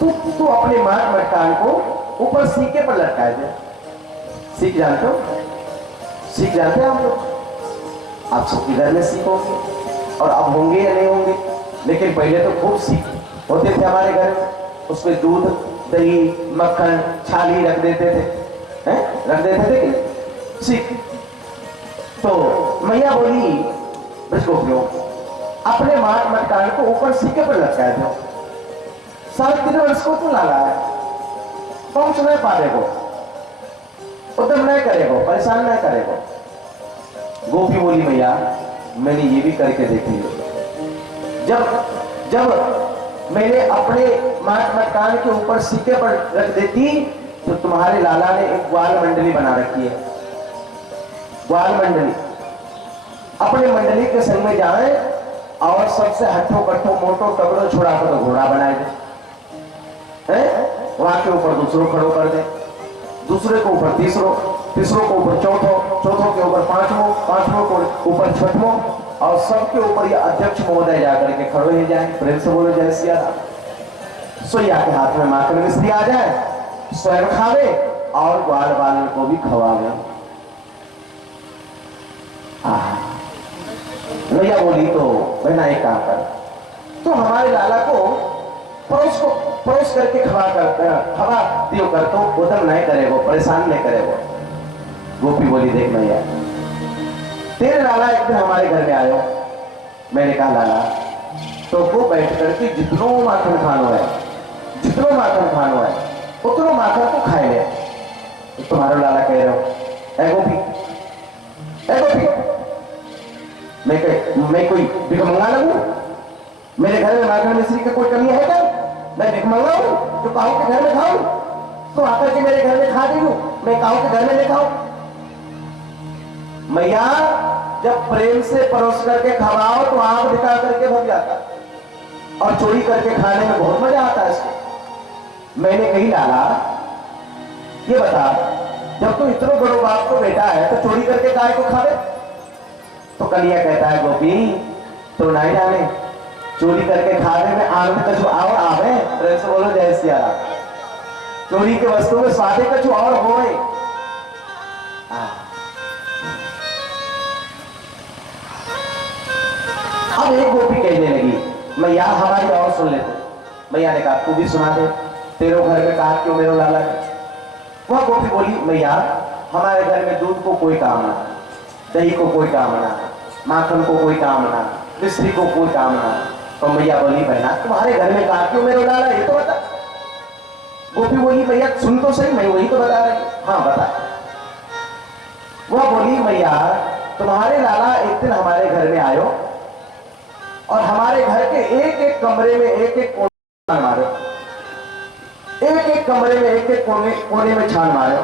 तू अपने माट मटकान को ऊपर सीके पर लटकाए दे। सीख जानते हो? सीख जानते हैं हम लोग। आप सबके घर में सीख होंगे और अब होंगे या नहीं होंगे, लेकिन पहले तो खूब सीख होते थे हमारे घर में। उसमें दूध, दही, मक्खन, छाली रख देते थे, रख देते थे कि सीख। तो मैया बोली ब्रजगोपियों, अपने माट मटकान को ऊपर सीके पर लटकाए दो। 3.5 वर्ष को तो लाला है, पहुंच नहीं पाएगो, उद्यम नहीं करेगो, परेशान नहीं करेगो। गोपी बोली मैया मैंने ये भी करके देखी है। जब मैंने अपने माट मटकान के ऊपर सीके पर रख देती तो तुम्हारे लाला ने एक ग्वाल मंडली बना रखी है। ग्वाल मंडली, अपने मंडली के संग में जाए और सबसे हट्ठो कट्ठो मोटो तगड़ो छुड़ा कर तो घोड़ा बनाए दे, वहां के ऊपर दूसरों खड़ो कर दे, दूसरे के ऊपर तीसरों, तीसरों के ऊपर चौथों, चौथों के ऊपर पांचवों, पांचवों के ऊपर छठवों, और सबके ऊपर ये अध्यक्ष महोदय जाकर के खड़े हो जाए। प्रेम से बोलो जय सिया राम। सोया के हाथ में माखन मिश्री आ जाए, स्वयं खावे और ग्वाल बालन को भी खवावे। भैया बोली तो बहना एक काम कर, तो हमारे लाला को परोस करके खवा दियो कर, तो उदम नहीं करेगो, परेशान नहीं करेगो। गोपी बोली देख भैया, तेरे लाला एक दिन हमारे घर में आयो। मैंने कहा लाला तो वो बैठ करके जितनो माखन खानो है, जितनो माखन खानो है उतनो माखन को खाए ले। तो तुम्हारे लाला कह रहे हो ए गोपी, ए गोपी, मैं कोई भिख मंगा लगू? मेरे घर में माखन मिश्री की कोई कमी है क्या? मैं भिख मंगाऊं तो काहू के घर में खाऊं? तो आकर के मेरे घर में खा दी हूं, मैं काहू के घर में नहीं खाऊं? मैया जब प्रेम से परोस करके खवाओ तो आंख दिखा करके भग जाता, और चोरी करके खाने में बहुत मजा आता है इसको। मैंने कही लाला ये बता, जब तू इतने बड़ो बाप को बेटा है तो चोरी करके गाय को खावे? तो कलिया कहता है गोपी तो नहीं जाने, चोरी करके खाने में आनंद कछु और आवे। प्रेम से बोलो जय सिया राम। चोरी के वस्तु में स्वादे कछु और होए। अब एक गोपी कहने लगी मैया हमारी और सुन लेते। मैया ने कहा तू भी सुना दे, तेरे घर में कहा क्यों मेरे लाला? वह गोपी बोली मैया हमारे घर में दूध को कोई काम ना, दही को कोई काम ना, माखन को कोई काम ना, मिश्री को कोई काम ना। तो मैया बोली बहना तुम्हारे घर में कहा क्यों मेरे लाला, ये तो बता। गोपी बोली मैया सुन तो सही, मैं वही तो बता रही। हाँ बता। वह बोली मैया तुम्हारे लाला एक दिन हमारे घर में आयो और हमारे घर के एक एक कमरे में एक एक कोने मारो, एक एक कमरे में एक एक कोने में छान मारो।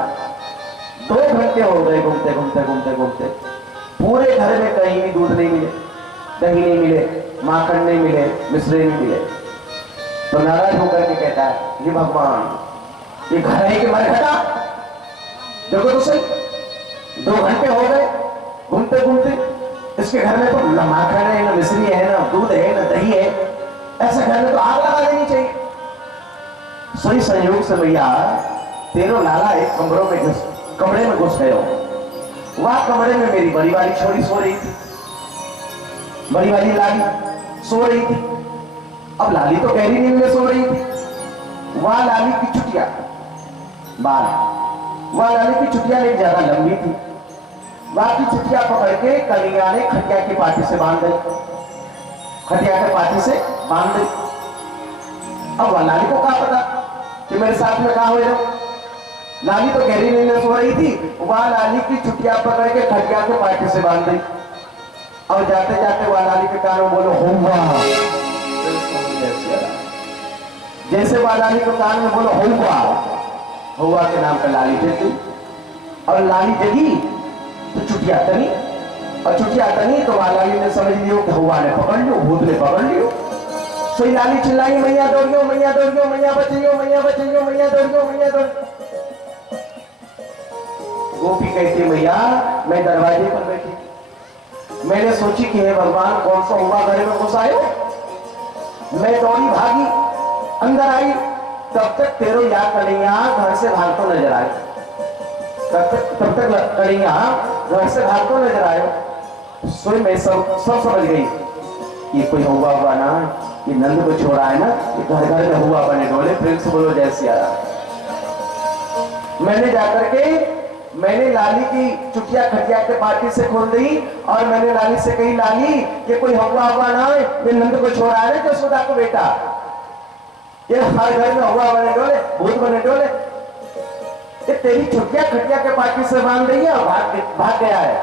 2 घंटे हो गए घूमते घूमते घूमते घूमते, पूरे घर में कहीं भी दूध नहीं मिले, दही नहीं मिले, माखन नहीं मिले, मिश्री नहीं मिले। तो नाराज होकर के कहता है ये भगवान, ये घर है कि मरघटा? देखो तो सही, 2 घंटे हो गए घूमते घूमते, इसके घर में तो न माखन है, न मिश्री है, न दूध है, न दही है। ऐसे घर में तो आग लगा देनी चाहिए। सही संयोग से भैया तेरो लाला एक कमरे में घुस गए। वहां कमरे में मेरी बड़ी वाली छोरी सो रही थी, बड़ी वाली लाली सो रही थी। अब लाली तो गहरी नींद में सो रही थी। वहां लाली की चुटिया बाल, वहां लाली की चुटिया नहीं ज्यादा लंबी थी, वहां की चुटिया पकड़ के कलिया ने खटिया की पाटी से बांध दी, खटिया के पाटी से बांध दी। अब वह लाली को क्या पता कि मेरे साथ में कहा हो जाओ। लाली तो गहरी नींद में सो रही थी, वह लाली की चुटिया पकड़ के खटिया के पाटी से बांध दी। और जाते जाते वह लाली के कानों बोलो होगा, जैसे वह लाली के कान में बोलो होगा, हुआ के नाम पर लाली जगी। और लाली जगी तो चुटिया तनी, और चुटिया तनी तो वह लाली ने समझ लियो कि हुआ ने पकड़ लियो, भूत ने पकड़ लियो। सोई लाली चिल्लाई मैया दौड़ियो, मैया दौड़ियो, मैया बचियो, मैया बचियो, मैया दौड़ियो, मैया दौड़ियो। गोपी कहती मैया मैं दरवाजे पर बैठी, मैंने सोची कि हे भगवान कौन सा हुआ घर में घुस आयो। मैं दौड़ी भागी, अंदर आई तब तक तेरो या कलियां घर से भागतो नजर आए। तब तक कलियां घर से भागतो नजर आए। सोई मैं सब समझ गई, ये कोई हुआ ना, ये नंद को छोड़ा है ना, ये घर घर में हुआ बने डोले। प्रिंस बोलो जय सिया राम। मैंने जाकर के मैंने लाली की चुटिया खटिया के पार्टी से खोल दी और मैंने लाली से कही, लाली ये कोई हुआ ना, ये नंद को छोड़ा है ना जसोदा को बेटा, ये हर घर में हुआ बने डोले, भूत बने डोले, ये तेरी चुटिया खटिया के पार्टी से बांध रही है और भाग गया है।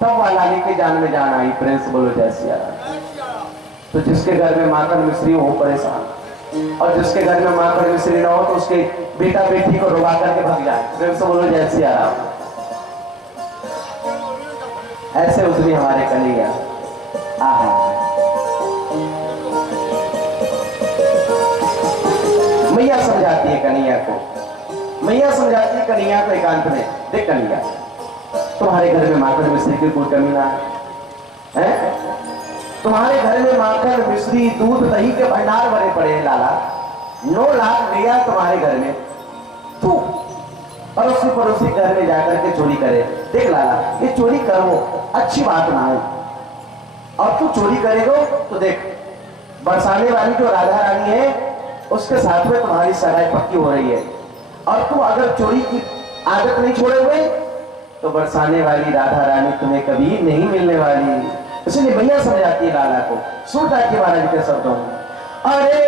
तब वह लाली के जान में जान आई। प्रिंस बोलो जय सिया राम। तो जिसके घर में माखन मिश्री हो परेशान, और जिसके घर में माखन मिश्री ना हो तो उसके बेटा बेटी को रुला करके भाग जाए। प्रिंस बोलो जय सिया राम। ऐसे उतरी हमारे कलिया। मैया समझाती है कन्हैया को, मैया समझाती है कन्हैया को एकांत में, देख कन्हैया तुम्हारे घर में माखन मिश्री की कोई कमी ना है, तुम्हारे घर में माखन मिश्री दूध दही के भंडार भरे पड़े हैं लाला। 9 लाख लिया तुम्हारे घर में, तू पड़ोसी पड़ोसी घर में जाकर के चोरी करे। देख लाला ये चोरी करो अच्छी बात ना है, और तू चोरी करेगा तो देख बरसाने वाली जो राधा रानी है उसके साथ में तुम्हारी सगाई पक्की हो रही है, और तू अगर चोरी की आदत नहीं छोड़े हुए तो बरसाने वाली राधा रानी तुम्हें कभी नहीं मिलने वाली। इसलिए भैया समझाती है लाला को। सुनता कि महाराज के शब्दों में, अरे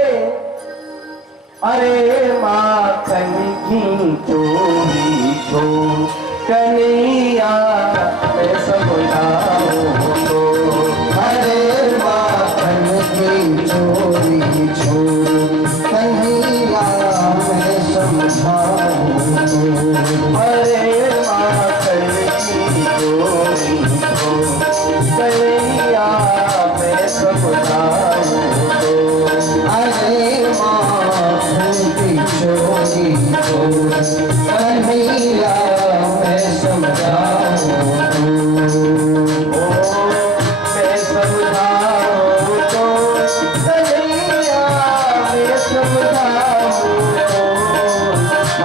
अरे माखन की चोरी छो कन्हैया मैं समझाऊं तो, अरे माखन की चोरी छो कन्हैया मैं समझाऊं तो, अरे माखन की चोरी छो कन्हैया मैं समझाऊं तो, अरे माखन की चोरी छो कन्हैया मैं समझाऊं तो, मैं समझाऊं तो कन्हैया मैं समझाऊं तो,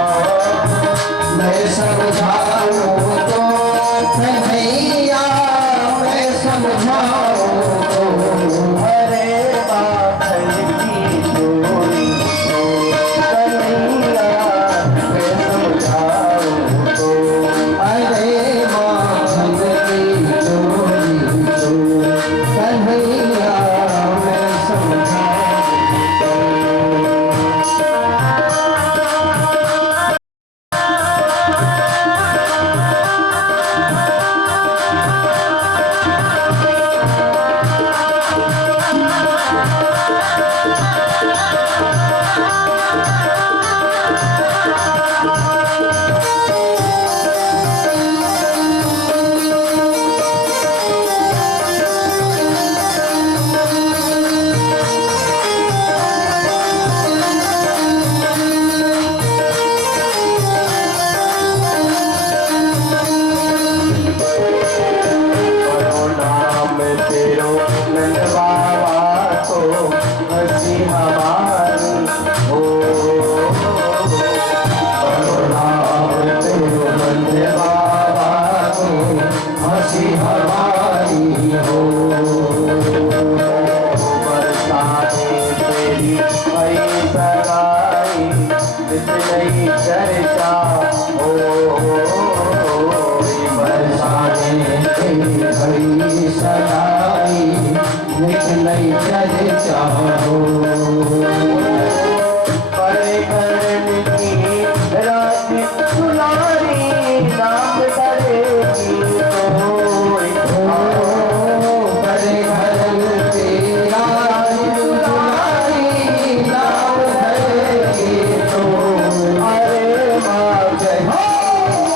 मैं समझाऊं तो कन्हैया मैं समझाऊं तो, अरे माखन की चोरी छो कन्हैया मैं समझाऊं तो, अरे माखन की चोरी छो कन्हैया मैं समझाऊं नाम तेरो नंद बाबा को हंसी हमारी हो, नाम तेरो नंद बाबा को हंसी हमारी हो, बरसाने तेरी भई सगाई नित नई चर्चा हो, बरसाने तेरी भई सगाई नित नई चर्चा हो, बड़े घर की रात सुनारी नाम करेगी कोई, बड़े घर तेरा दुलारी नाम धरेगी तो, अरे माखन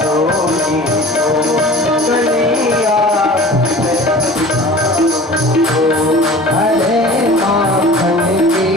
चोरी छो कन्हैया मैं समझाऊं तो, अरे माखन की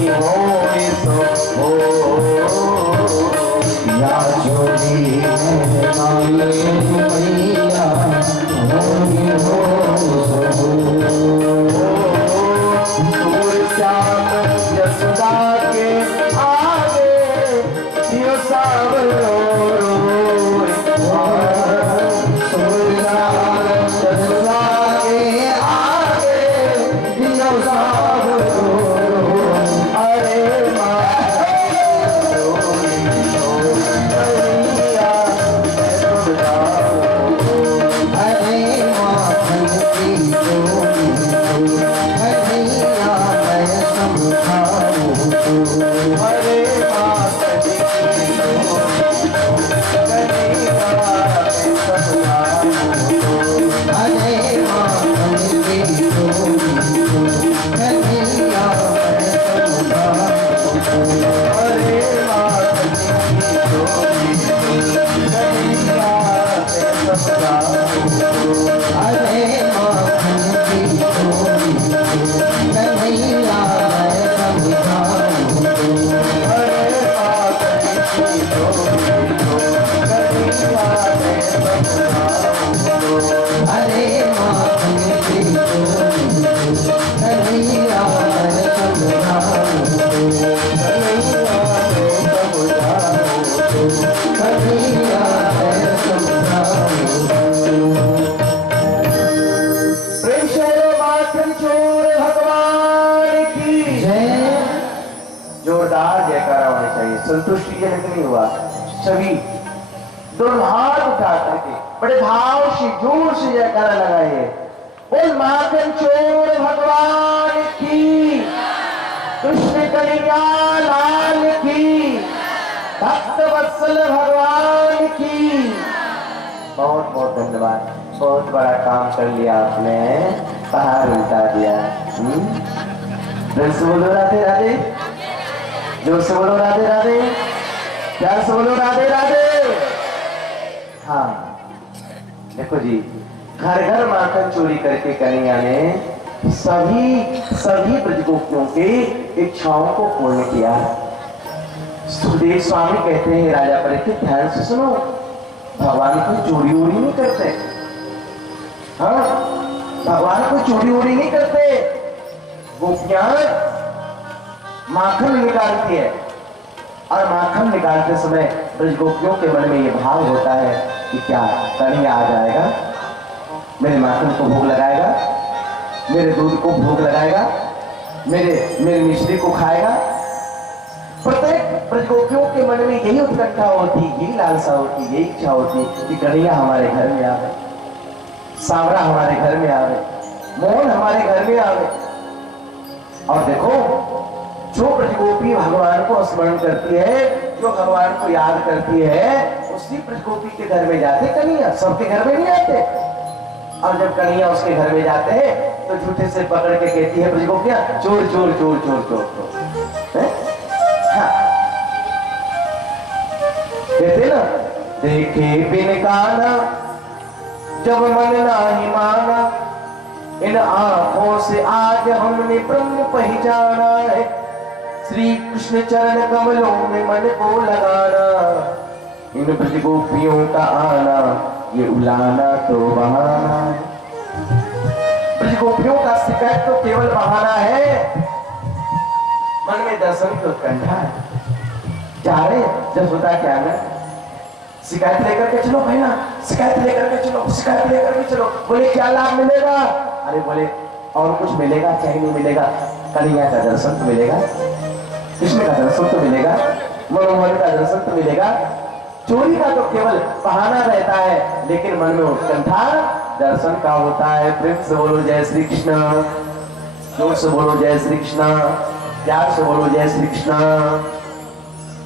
की हो सो या जोड़ी में नाल मैया होगी हो सूर श्याम यशोदा के आगे जियो सावरो संतुष्टि जनक नहीं हुआ। सभी दोनों हाथ उठा करके बड़े भाव से जोर से जयकारा लगाए। बोल माखन चोर भगवान की, कृष्ण कन्हैया लाल की, भक्त वत्सल भगवान की। बहुत बहुत धन्यवाद। बहुत बड़ा काम कर लिया आपने, पहाड़ उल्टा दिया। बोलो राधे राधे, जोर से बोलो राधे राधे, प्यार से बोलो राधे राधे। हाँ देखो जी, घर घर माखन चोरी करके कन्हैया ने सभी ब्रजगोपियों के इच्छाओं को पूर्ण किया। सुखदेव स्वामी कहते हैं राजा परीक्षित ध्यान से सुनो, भगवान को चोरी वोरी नहीं करते। हाँ, भगवान को चोरी वोरी नहीं करते। गोपियां माखन निकालती है और माखन निकालते समय ब्रजगोपियों के मन में ये भाव होता है कि क्या कन्हैया आ जाएगा, मेरे माखन को भोग लगाएगा, मेरे दूध को भोग लगाएगा, मेरे मिश्री को खाएगा। प्रत्येक ब्रजगोपियों के मन में यही उत्कंठा होती, यही लालसा होती, यही इच्छा होती कि कन्हैया हमारे घर में आवे, सांवरा हमारे घर में आवे, मोहन हमारे घर में आवे। और देखो, जो ब्रजगोपी भगवान को स्मरण करती है, जो भगवान को याद करती है, उसी ब्रजगोपी के घर में जाते कन्हैया। सबके घर में नहीं आते। और जब कन्हैया उसके घर में जाते हैं तो झूठे से पकड़ के कहती है ब्रजगोपियां, चोर चोर चोर चोर चोर चोर। हाँ। कहते ना, देखे बिन काना जब मन नाही माना, इन आंखों से आज हमने ब्रह्म पहचाना है। श्री कृष्ण चरण कमलों में मन को लगाना, इन ब्रजगोपियों का आना ये उलाना तो बहाना है। ब्रजगोपियों का शिकायत तो केवल बहाना है, मन में दर्शन की उत्कंठा है। जा रहे जब होता क्या है, शिकायत लेकर के चलो भैया, शिकायत लेकर के चलो, शिकायत लेकर के चलो। बोले क्या लाभ मिलेगा? अरे बोले और कुछ मिलेगा, क्या ही नहीं मिलेगा, कन्हैया का दर्शन तो मिलेगा, कृष्ण का दर्शन तो मिलेगा, मनोहर का दर्शन तो मिलेगा। चोरी का तो केवल बहाना रहता है, लेकिन मन में उत्कंठा दर्शन का होता है। प्रेम से बोलो जय श्री कृष्ण, जोर से बोलो जय श्री कृष्ण, प्यार से बोलो जय श्री कृष्ण।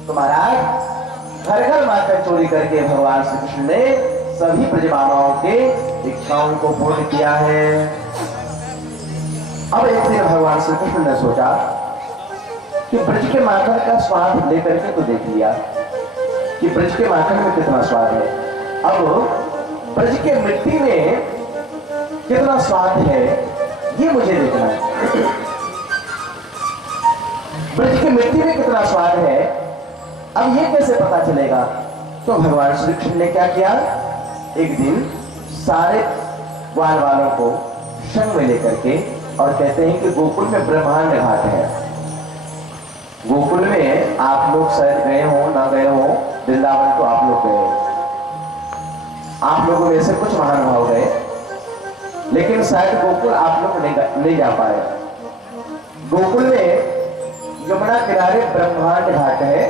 तो महाराज घर घर माखन चोरी करके भगवान श्री कृष्ण ने सभी ब्रजमानाओं के इच्छाओं को पूर्ण किया है। अब एक दिन भगवान श्री कृष्ण ने सोचा कि ब्रज के माखन का स्वाद लेकर के तो देख लिया कि ब्रज के माखन में कितना स्वाद है। अब ब्रज के मिट्टी में कितना स्वाद है ये मुझे देखना है। ब्रज की मिट्टी में कितना स्वाद है, अब ये कैसे पता चलेगा? तो भगवान श्री कृष्ण ने क्या किया, एक दिन सारे ग्वाल वालों को संग में लेकर के, और कहते हैं कि गोकुल में ब्रह्मांड घाट है। गोकुल में आप लोग शायद गए हो ना गए हो, वृंदावन तो आप लोग गए हो, आप लोगों में से कुछ महानुभाव गए, लेकिन शायद गोकुल आप लोग नहीं जा पाए। गोकुल में यमुना किनारे ब्रह्मांड घाट है,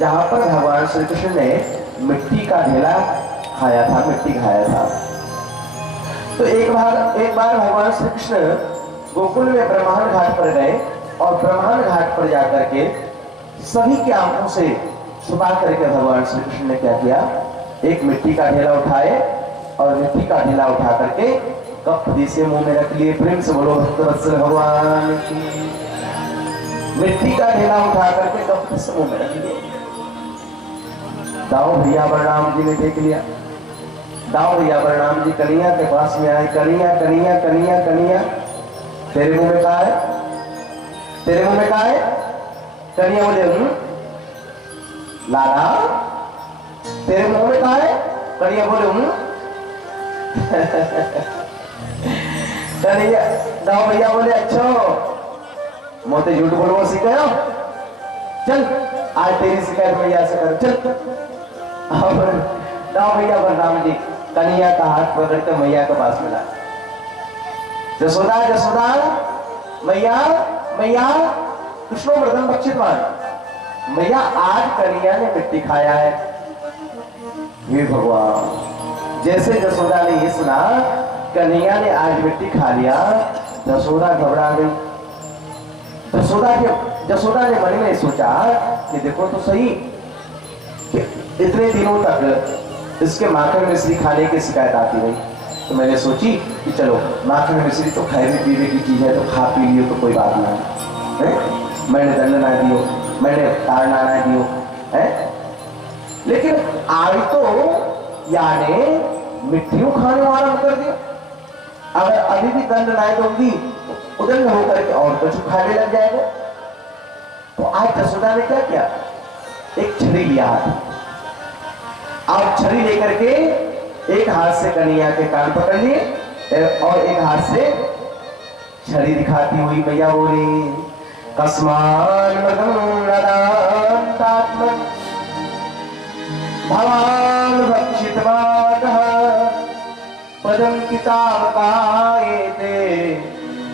जहां पर भगवान श्री कृष्ण ने मिट्टी का ढेला खाया था, मिट्टी खाया था। तो एक बार भगवान श्री कृष्ण गोकुल में ब्रह्मांड घाट पर गए, और ब्रह्मांड घाट पर जाकर के सभी की आंखों से छुपा करके भगवान श्री कृष्ण ने क्या किया, एक मिट्टी का ढेला उठाए, और मिट्टी का ढेला उठा करके कप से मुंह में रख लिए। प्रेम से बोलो भक्तवत्सल भगवान की। मिट्टी का ढेला उठा करके कप से मुंह में रख लिए। दाऊ भैया बलराम जी ने देख लिया। दाऊ भैया बलराम जी कन्हैया के पास में आए। कन्हैया कन्हैया कन्हैया कन्हैया, तेरे मुंह में कहा है, तेरे मुंह में कहा है? कन्हैया बोले लाला, तेरे मुंह में कहा है? कन्हैया बोले कन्हैया, दाऊ भैया बोले अच्छा मोते झूठ बोलना सीख गया, चल आज तेरी शिकायत भैया से कर, चल। और दाऊ भैया बलराम जी कन्हैया का हाथ पकड़ के मैया के पास मिला। जसोदा जसोदा, मैया मैया, कृष्णो मृदम बक्षितवान, मैया आज कन्हैया ने मिट्टी खाया है। हे भगवान, जैसे जसोदा ने ये सुना कन्हैया ने आज मिट्टी खा लिया, जसोदा घबरा गई। जसोदा ने मन में सोचा कि देखो तो सही कि इतने दिनों तक इसके माखन मिश्री खाने की शिकायत आती रही, तो मैंने सोची कि चलो माखन मिश्री तो खाने पीने की चीज है, तो खा पी लियो तो कोई बात ना है। मैंने दंड ना दियो, मैंने ताड़ना ना दियो है, लेकिन आज तो याने मिट्टियों खाने वाला कर दिया। अगर अभी भी दंड ना दूंगी तो उदंड होकर के और कुछ खाने लग जाएगा। तो आज जसोदा ने क्या किया, एक छड़ी लिया हाथ, और छड़ी लेकर के एक हाथ से कन्हैया के कान पकड़ लिए, और एक हाथ से छड़ी दिखाती हुई मैया बोली, कस्मान भगवान भक्षितवानः पदं कितावकायेते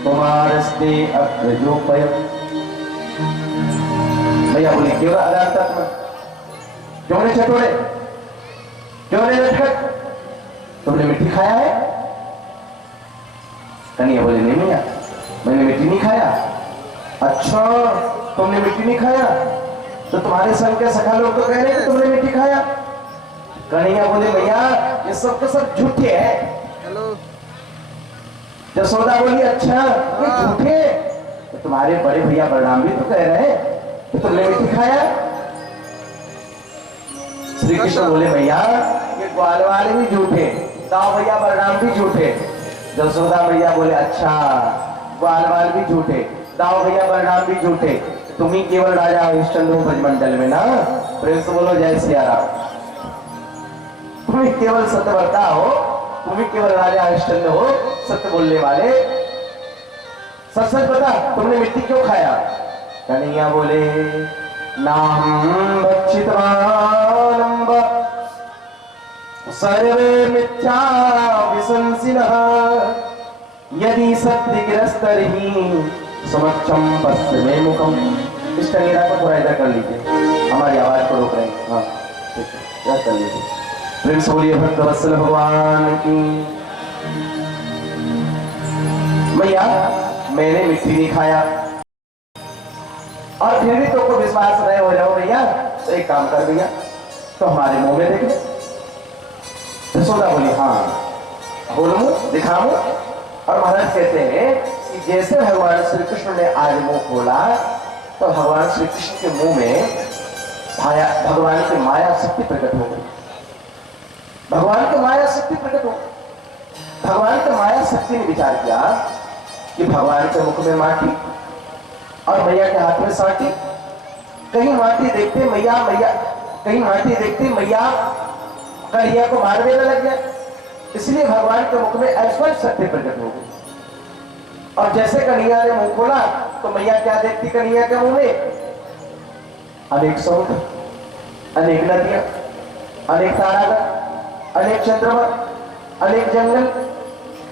कुमारस्ते अग्रजोपयम्। भैया बोली क्यों क्यों ने छटोड़े, क्यों ने नटखट, तुमने मिट्टी खाया है? कन्हैया बोले नहीं भैया, मैंने मिट्टी नहीं खाया। अच्छा तुमने मिट्टी नहीं खाया, तो तुम्हारे संग के सखा लोग तो कह रहे हैं तुमने मिट्टी खाया। कन्हैया बोले भैया ये सब तो सब झूठे है। हेलो, जसोदा बोली अच्छा ये झूठे, तो तुम्हारे बड़े भैया बलराम भी तो कह रहे हैं कि तुमने मिट्टी खाया। श्री कृष्ण बोले भैया ये ग्वाल वाले भी झूठे, दाऊ भैया बलराम भी झूठे। जसोदा भैया बोले अच्छा ग्वाल वाले भी झूठे, दाऊ भैया बलराम भी झूठे, तुम ही केवल राजा हरिश्चंद्र हो ब्रजमंडल में ना। प्रेम से बोलो जय सिया राम। तुम ही केवल सत्यव्रता हो, तुम ही केवल राजा हरिश्चंद्र हो, सत्य बोलने वाले। सच सच बता तुमने मिट्टी क्यों खाया? कन्हैया बोले नाहं भक्षितवानम्ब सर्वे मिथ्या विशंसिनः यदि सत्यगिरस्तर्हि समक्षम पश्य मे मुखम। इस टंगेरा को थोड़ा इधर कर लीजिए, हमारी आवाज को रोक रहे हैं। हाँ ठीक है, इधर कर लीजिए। प्रेम से बोलिए भक्तवत्सल भगवान की। भैया मैंने मिट्टी नहीं खाया, और फिर भी तुमको विश्वास नहीं हो जाओ भैया, तो एक काम कर भैया, तो हमारे मुंह में देख। जसोदा बोली हाँ बोलूं दिखाऊं। और महाराज कहते हैं कि जैसे भगवान श्री कृष्ण ने आज मुंह खोला, तो भगवान श्री कृष्ण के मुंह में भगवान की माया शक्ति प्रकट हो गई। भगवान की माया शक्ति प्रकट हो गई। भगवान की माया शक्ति ने विचार किया कि भगवान के मुख में माटी और मैया के हाथ में साटी। कहीं माटी देखते मैया कहीं माटी देखते मैया कन्हैया को मार देने लग गया। इसलिए भगवान के मुख में ऐश्वर्य शक्ति प्रकट हो गई। और जैसे कन्हैया ने मुंह खोला तो मैया क्या देखती कन्हैया के मुंह में? अनेक समुद्र, अनेक नदियां, अनेक तारागण, अनेक चंद्रमा, अनेक जंगल,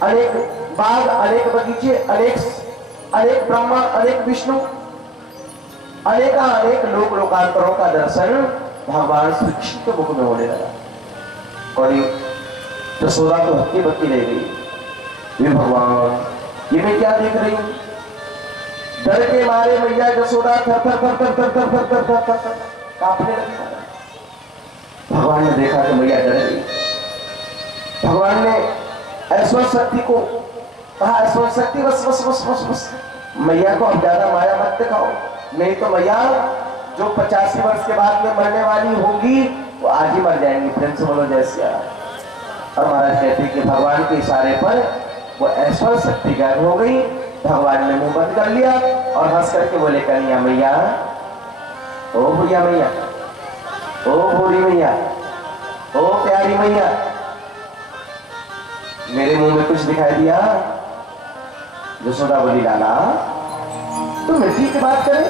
अनेक बाग, अनेक बगीचे, अनेक ब्रह्मा, अनेक विष्णु, अनेक लोकांतरों का दर्शन भगवान श्री कृष्ण के मुख में होने लगा। और यशोदा तो हक्की बक्की रह गई। ये भगवान, ये मैं क्या देख रही हूं? डर के मारे मैया यशोदा थर थर थर थर थर थर थर थर थर थर कांपने लगी। भगवान ने देखा कि मैया डर गई। भगवान ने ऐश्वर्य शक्ति को कहा, ऐश्वर्य शक्ति बस बस बस बस बस, मैया को अब ज्यादा माया मत दिखाओ, नहीं तो मैया जो 85 वर्ष के बाद में मरने वाली होगी वो आज ही मर जाएंगी। प्रेम से बोलो जय श्री राम। और महाराज कहते कि भगवान के इशारे पर वो ऐश्वर्य शक्ति गायब हो गई। भगवान ने मुंह बंद कर लिया और हंस करके बोले कन्हैया मैया, ओ भैया मैया, ओ भोरी मैया, ओ प्यारी मैया, मेरे मुंह में कुछ दिखाई दिया? यशोदा बोली लाला तू मिट्टी की बात करे,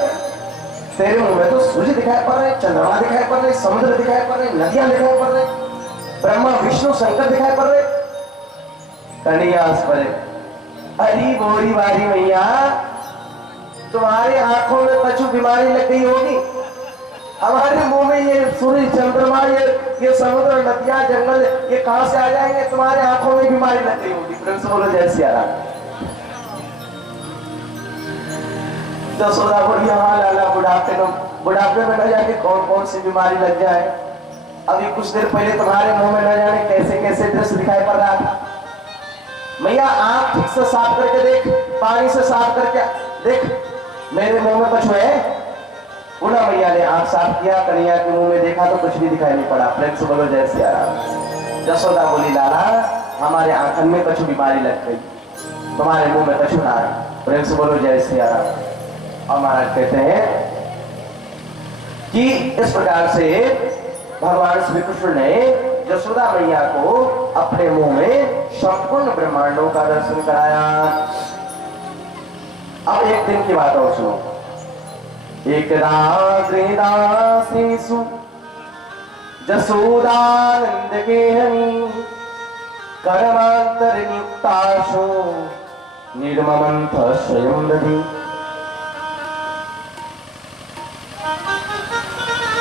तेरे मुंह में तो सूर्य दिखाई पड़ रहे, चंद्रमा दिखाई पड़ रहे, समुद्र दिखाई पड़ रहे, नदियां दिखाई पड़ रहे, ब्रह्मा विष्णु शंकर दिखाई पड़ रहे। कन्हैया हंस पड़े, अरे बोरी बारी मैया, तुम्हारे आंखों में कछु बीमारी लग गई होगी, हमारे मुंह में ये सूर्य चंद्रमा ये समुद्र नदियां जंगल ये कहां से आ जाएंगे? तुम्हारे आंखों में बीमारी लग गई होगी। प्रेम से बोलो जय सिया राम। यशोदा बोली हाँ लाला, बुढ़ापे में न जाके कौन कौन सी बीमारी लग जाए। अभी कुछ देर पहले तुम्हारे मुंह में न जाने कैसे कैसे दृश्य दिखाई पड़ रहा था। मैया आंख ठीक से साफ करके देख, पानी से साफ करके देख, मेरे मुंह में कुछ है? बोला मैया ने आंख साफ किया, कन्हैया के मुंह में देखा तो कुछ भी दिखाई नहीं पड़ा। प्रेम से बोलो जय सिया राम। यशोदा बोली लाला हमारे आंखन में कुछ बीमारी लग गई, तुम्हारे मुंह में कुछ ना है। प्रेम से बोलो जय सिया राम। और महाराज कहते हैं कि इस प्रकार से भगवान श्री कृष्ण ने यशोदा मैया को अपने मुंह में संपूर्ण ब्रह्मांडों का दर्शन कराया। अब एक दिन की बात और सुनो। एक दासीसु जसोदानंद के हनी कर्मांतर नियुक्ताशो निर्ममंथ स्वयं दधि।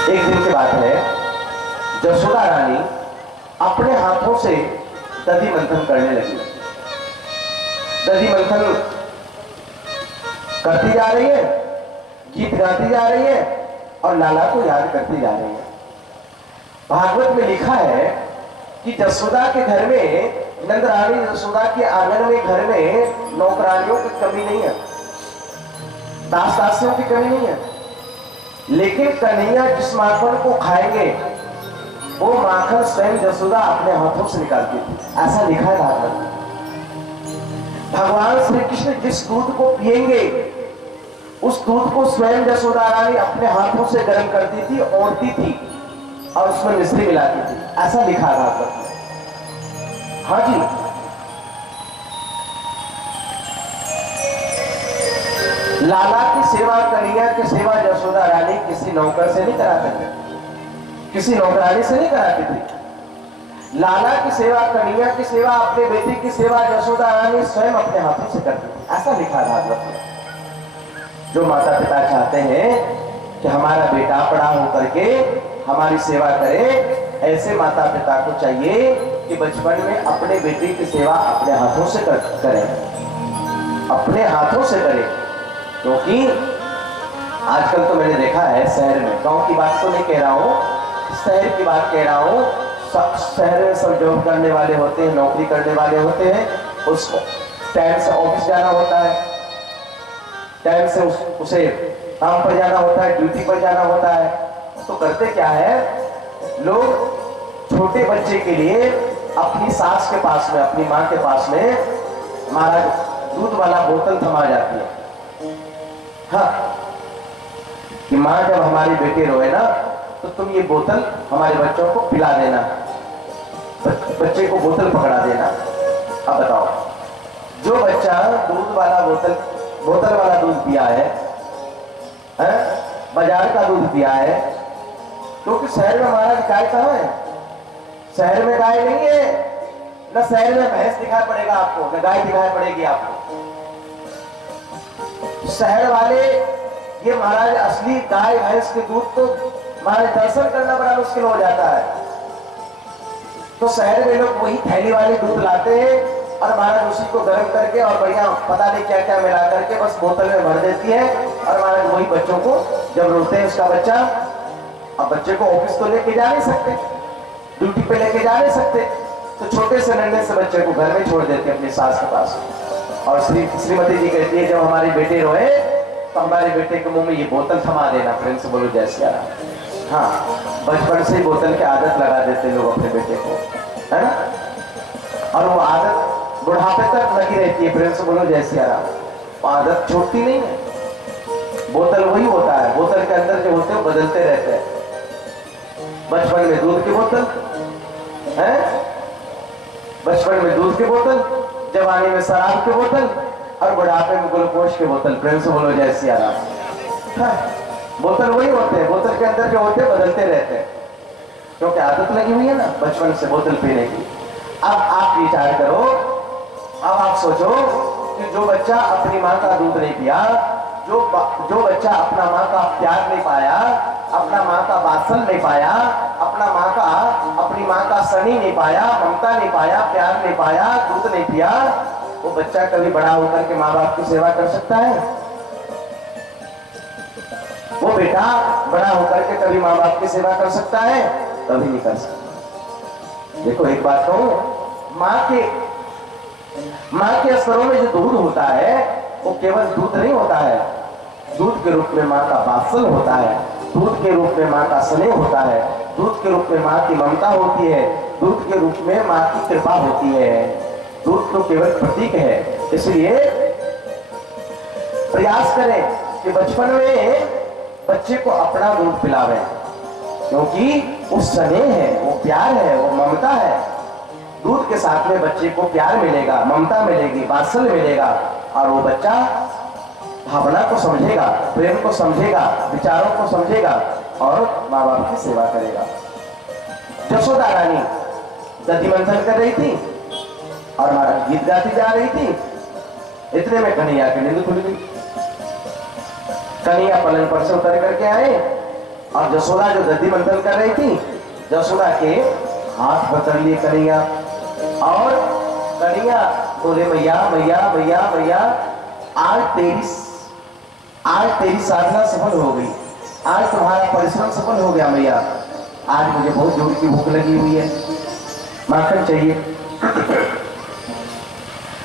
एक दिन की बात है, यशोदा रानी अपने हाथों से दधि मंथन करने लगी। दधि मंथन करती जा रही है, गीत गाती जा रही है और लाला को याद करती जा रही है। भागवत में लिखा है कि यशोदा के घर में, नंद रानी यशोदा के आंगन में, घर में नौकरानियों की कमी नहीं है, दास दासियों की कमी नहीं है। लेकिन कन्हैया जिस माखन को खाएंगे वो माखन स्वयं यशोदा अपने हाथों से निकालती थी, ऐसा लिखा है भागवत में। भगवान श्री कृष्ण जिस दूध को पिएंगे उस दूध को स्वयं यशोदा रानी अपने हाथों से गर्म करती थी, ओढ़ती थी और उसमें मिश्री मिलाती थी, ऐसा लिखा है भागवत में। हाँ जी, लाला की सेवा, कन्हैया की सेवा यशोदा रानी किसी नौकर से नहीं कराते थे, किसी नौकरानी से नहीं कराती थी। लाला की सेवा, कन्हैया की सेवा, अपने बेटी की सेवा यशोदा रानी स्वयं अपने हाथों से करती थी, ऐसा लिखा है भागवत में। जो माता पिता चाहते हैं कि हमारा बेटा बड़ा होकर के हमारी सेवा करे, ऐसे माता पिता को चाहिए कि बचपन में अपने बेटी की सेवा अपने हाथों से करें, अपने हाथों से करें। क्योंकि आजकल तो मैंने देखा है शहर में, गांव की बात तो नहीं कह रहा हूँ, शहर की बात कह रहा हूँ, सब शहर में सब जॉब करने वाले होते हैं, नौकरी करने वाले होते हैं, उसको टाइम से ऑफिस जाना होता है, टाइम से उसे काम पर जाना होता है, ड्यूटी पर जाना होता है। तो करते क्या है, लोग छोटे बच्चे के लिए अपनी सास के पास में, अपनी माँ के पास में महाराज दूध वाला बोतल थमा जाती है। हाँ, कि माँ जब हमारे बेटे रोए ना तो तुम ये बोतल हमारे बच्चों को पिला देना, बच्चे को बोतल पकड़ा देना। अब बताओ, जो बच्चा दूध वाला बोतल वाला दूध पिया है, बाजार का दूध पिया है, क्योंकि शहर में हमारा गाय कहाँ है? शहर में गाय नहीं है, ना शहर में भैंस दिखाई पड़ेगा आपको, ना गाय दिखाई पड़ेगी आपको। शहर वाले ये महाराज असली गाय भैंस के दूध तो महाराज दर्शन करना बड़ा मुश्किल हो जाता है। तो शहर में लोग वही थैली वाले दूध लाते हैं और महाराज उसी को गर्म करके और बढ़िया पता नहीं क्या क्या मिला करके बस बोतल में भर देती है, और महाराज वही बच्चों को जब रोते हैं उसका बच्चा, अब बच्चे को ऑफिस तो लेके जा नहीं सकते, ड्यूटी पे लेके जा नहीं सकते, तो छोटे से नन्हे से बच्चे को घर में छोड़ देते अपनी सास के पास। और श्रीमती जी कहती है जब हमारे बेटे रोए तो हमारे बेटे के मुंह में ये बोतल थमा देना, फ्रेंड से बोलो जय सिया राम। हाँ, बचपन से ही बोतल की आदत लगा देते लोग अपने बेटे को, है ना, और वो आदत बुढ़ापे तक लगी रहती है। फ्रेंड से बोलो जय सिया राम। वो आदत छूटती नहीं है। बोतल वही होता है, बोतल के अंदर जो होते हैं बदलते रहते हैं। बचपन में दूध की बोतल है, बचपन में दूध की बोतल, जवानी में शराब की बोतल, और बुढ़ापे में ग्लूकोज की बोतल। प्रेम से बोलो जय सिया राम। बोतल वही होते हैं, बोतल के अंदर जो होते हैं बदलते रहते हैं, क्योंकि आदत लगी हुई है ना बचपन से बोतल पीने की। अब आप विचार करो, अब आप सोचो कि जो बच्चा अपनी माँ का दूध नहीं पिया, जो बच्चा अपना माँ का प्यार नहीं पाया, अपना माँ का वात्सल नहीं पाया, अपनी माँ का स्नेह नहीं पाया, ममता नहीं पाया, प्यार नहीं पाया, दूध नहीं पिया, वो बच्चा कभी बड़ा होकर के माँ बाप की सेवा कर सकता है? वो बेटा बड़ा होकर के कभी माँ बाप की सेवा कर सकता है? कभी नहीं कर सकता। देखो एक बात कहूं, माँ के स्तरों में जो दूध होता है वो केवल दूध नहीं होता है, दूध के रूप में माँ का वात्सल होता है, दूध के रूप में माँ का स्नेह होता है, दूध के रूप में माँ की ममता होती है, दूध के रूप में माँ की कृपा होती है। दूध तो केवल प्रतीक है। इसलिए प्रयास करें कि बचपन में बच्चे को अपना दूध पिलावें, क्योंकि वो स्नेह है, वो प्यार है, वो ममता है। दूध के साथ में बच्चे को प्यार मिलेगा, ममता मिलेगी, वात्सल्य मिलेगा, और वो बच्चा भावना को समझेगा, प्रेम को समझेगा, विचारों को समझेगा और माँ बाप की सेवा करेगा। जसोदा रानी दधि मंथन कर रही थी और महाराज गीत गाती जा रही थी। इतने में कन्हैया की नींद खुल गई। कन्हैया पलंग पर से उतर करके आए और जसोदा जो दधि मंथन कर रही थी, जसोदा के हाथ पकड़ लिए कन्हैया, और कन्हैया बोले मैया मैया मैया मैया, आज तेरी साधना सफल हो गई, आज तुम्हारा परिश्रम सफल हो गया मैया, आज मुझे बहुत जोर की भूख लगी हुई है, माखन चाहिए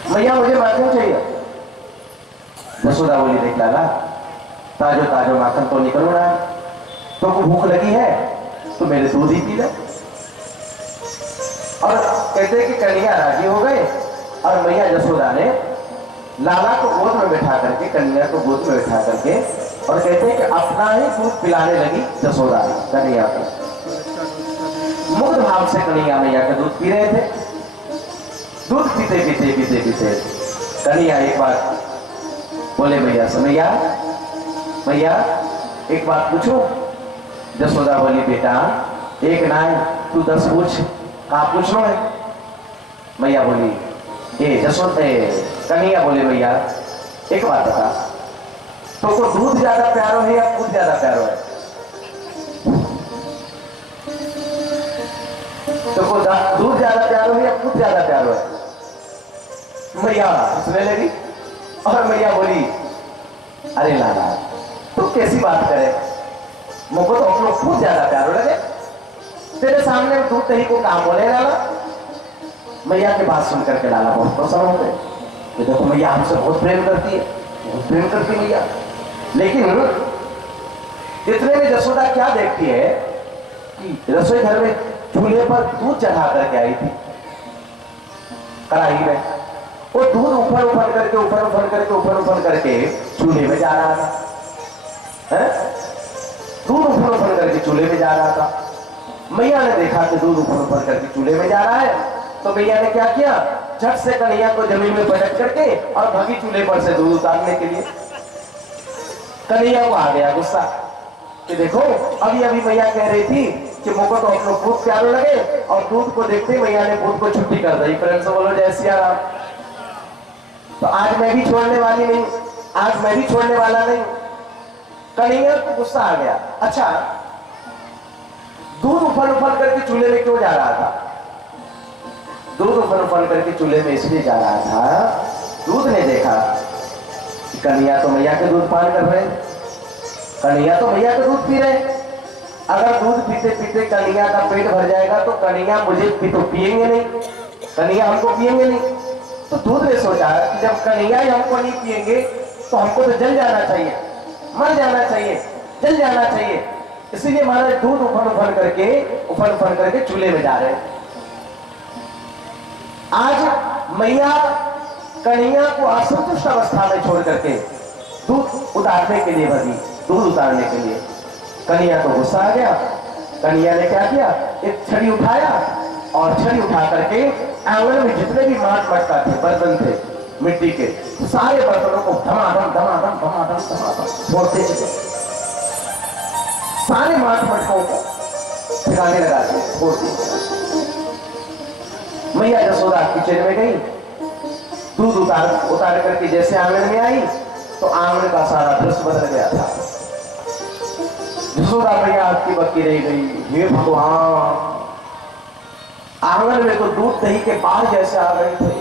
मैया, मुझे माखन चाहिए। यशोदा बोली देख लाला, ताजो ताजो माखन तो निकल रहा है, तुमको भूख लगी है तो मेरे दूध ही पी लो। और कहते कि कन्हैया राजी हो गए और मैया यशोदा ने लाला को गोद में बैठा करके, कन्हैया को गोद में बैठा करके, और कहते हैं कि अपना ही दूध पिलाने लगी यशोदा कन्हैया को। मुग्ध भाव से कन्हैया मैया का दूध पी रहे थे। दूध पीते पीते पीते पीते कन्हैया एक बात बोले मैया से, मैया एक बात पूछूं? यशोदा बोली बेटा एक ना तू 10 पूछ, कहा पूछना है? मैया बोली कन्हैया बोले मैया एक बात बता, तो को दूध ज्यादा प्यारो है या खुद ज्यादा प्यारो है? तो को दूध ज्यादा प्यारो है या खुद ज्यादा प्यारो है? मैया हंसने लगी और मैया बोली अरे लाला तू कैसी बात करे, मुझको तो अपनों खुद ज्यादा प्यारो लगे, तेरे सामने दूध दही को काम बोले लाला। मैया की बात सुनकर के लाला बहुत प्रसन्न हो गए कि देखो मैया हमसे बहुत प्रेम करती है, बहुत प्रेम करती मैया। लेकिन इतने में यशोदा क्या देखती है कि रसोई घर में चूल्हे पर दूध चढ़ा करके आई थी कढ़ाई में, वो दूध उफर करके चूल्हे में जा रहा था। करके चूल्हे में जा रहा था। मैया ने देखा कि दूध उफल उफल करके चूल्हे में जा रहा है, तो मैया ने क्या किया, झट से कन्हैया को जमीन में पटक करके और भागी चूल्हे पर से दूध उतारने के लिए। कन्हैया को आ गया गुस्सा कि देखो अभी अभी मैया कह रही थी कि मुझको तो अपना दूध प्यारो लगे, और दूध को देखते मैया ने दूध को छुट्टी कर दी। फ्रेंड्स बोलो जय सिया राम। तो आज मैं भी छोड़ने वाली नहीं, आज मैं भी छोड़ने वाला नहीं। कन्हैया को गुस्सा आ गया। अच्छा, दूध उफल उफल करके चूल्हे में क्यों जा रहा था? दूध उफल उफल करके चूल्हे में इसलिए जा रहा था, दूध ने देखा कि कन्हैया तो मैया के दूध पान कर रहे, कन्हैया तो मैया का दूध पी रहे। अगर दूध पीते पीते कन्हैया का पेट भर जाएगा तो कन्हैया मुझे तो पिएंगे नहीं, कन्हैया हमको पिएंगे नहीं। तो दूध ने सोचा कि जब कन्हैया ही हमको नहीं पिएंगे तो हमको तो जल जाना चाहिए, मर जाना चाहिए, जल जाना चाहिए। इसीलिए महाराज दूध उफल उफल करके चूल्हे में जा रहे। आज मैया कन्हैया को असंतुष्ट अवस्था में छोड़ करके दूध उतारने के लिए भगी, दूध उतारने के लिए। कन्हैया को गुस्सा आ गया। कन्हैया ने क्या किया, एक छड़ी उठाया और छड़ी उठा करके आंगन में जितने भी माट मटका थे, बर्तन थे मिट्टी के, सारे बर्तनों को धमाधम धमाधम धमाधम धमाधम फोड़ते चले। सारे माट मटकों को ठिकाने लगा दिए, फोड़ दिए। मैया यशोदा किचन में गई, दूध उतार करके जैसे आंगन में आई तो आंगन का सारा दृश्य बदल गया था। यशोदा मैया आपकी बक्की रह गई। हे भगवान, आंगन में तो दूध दही के बाल जैसे आ गए थे,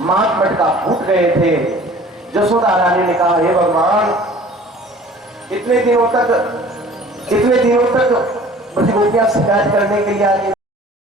माट मटका फूट गए थे। यशोदा रानी ने कहा, हे भगवान, इतने दिनों तक ब्रजगोपियां शिकायत करने के लिए आ गई।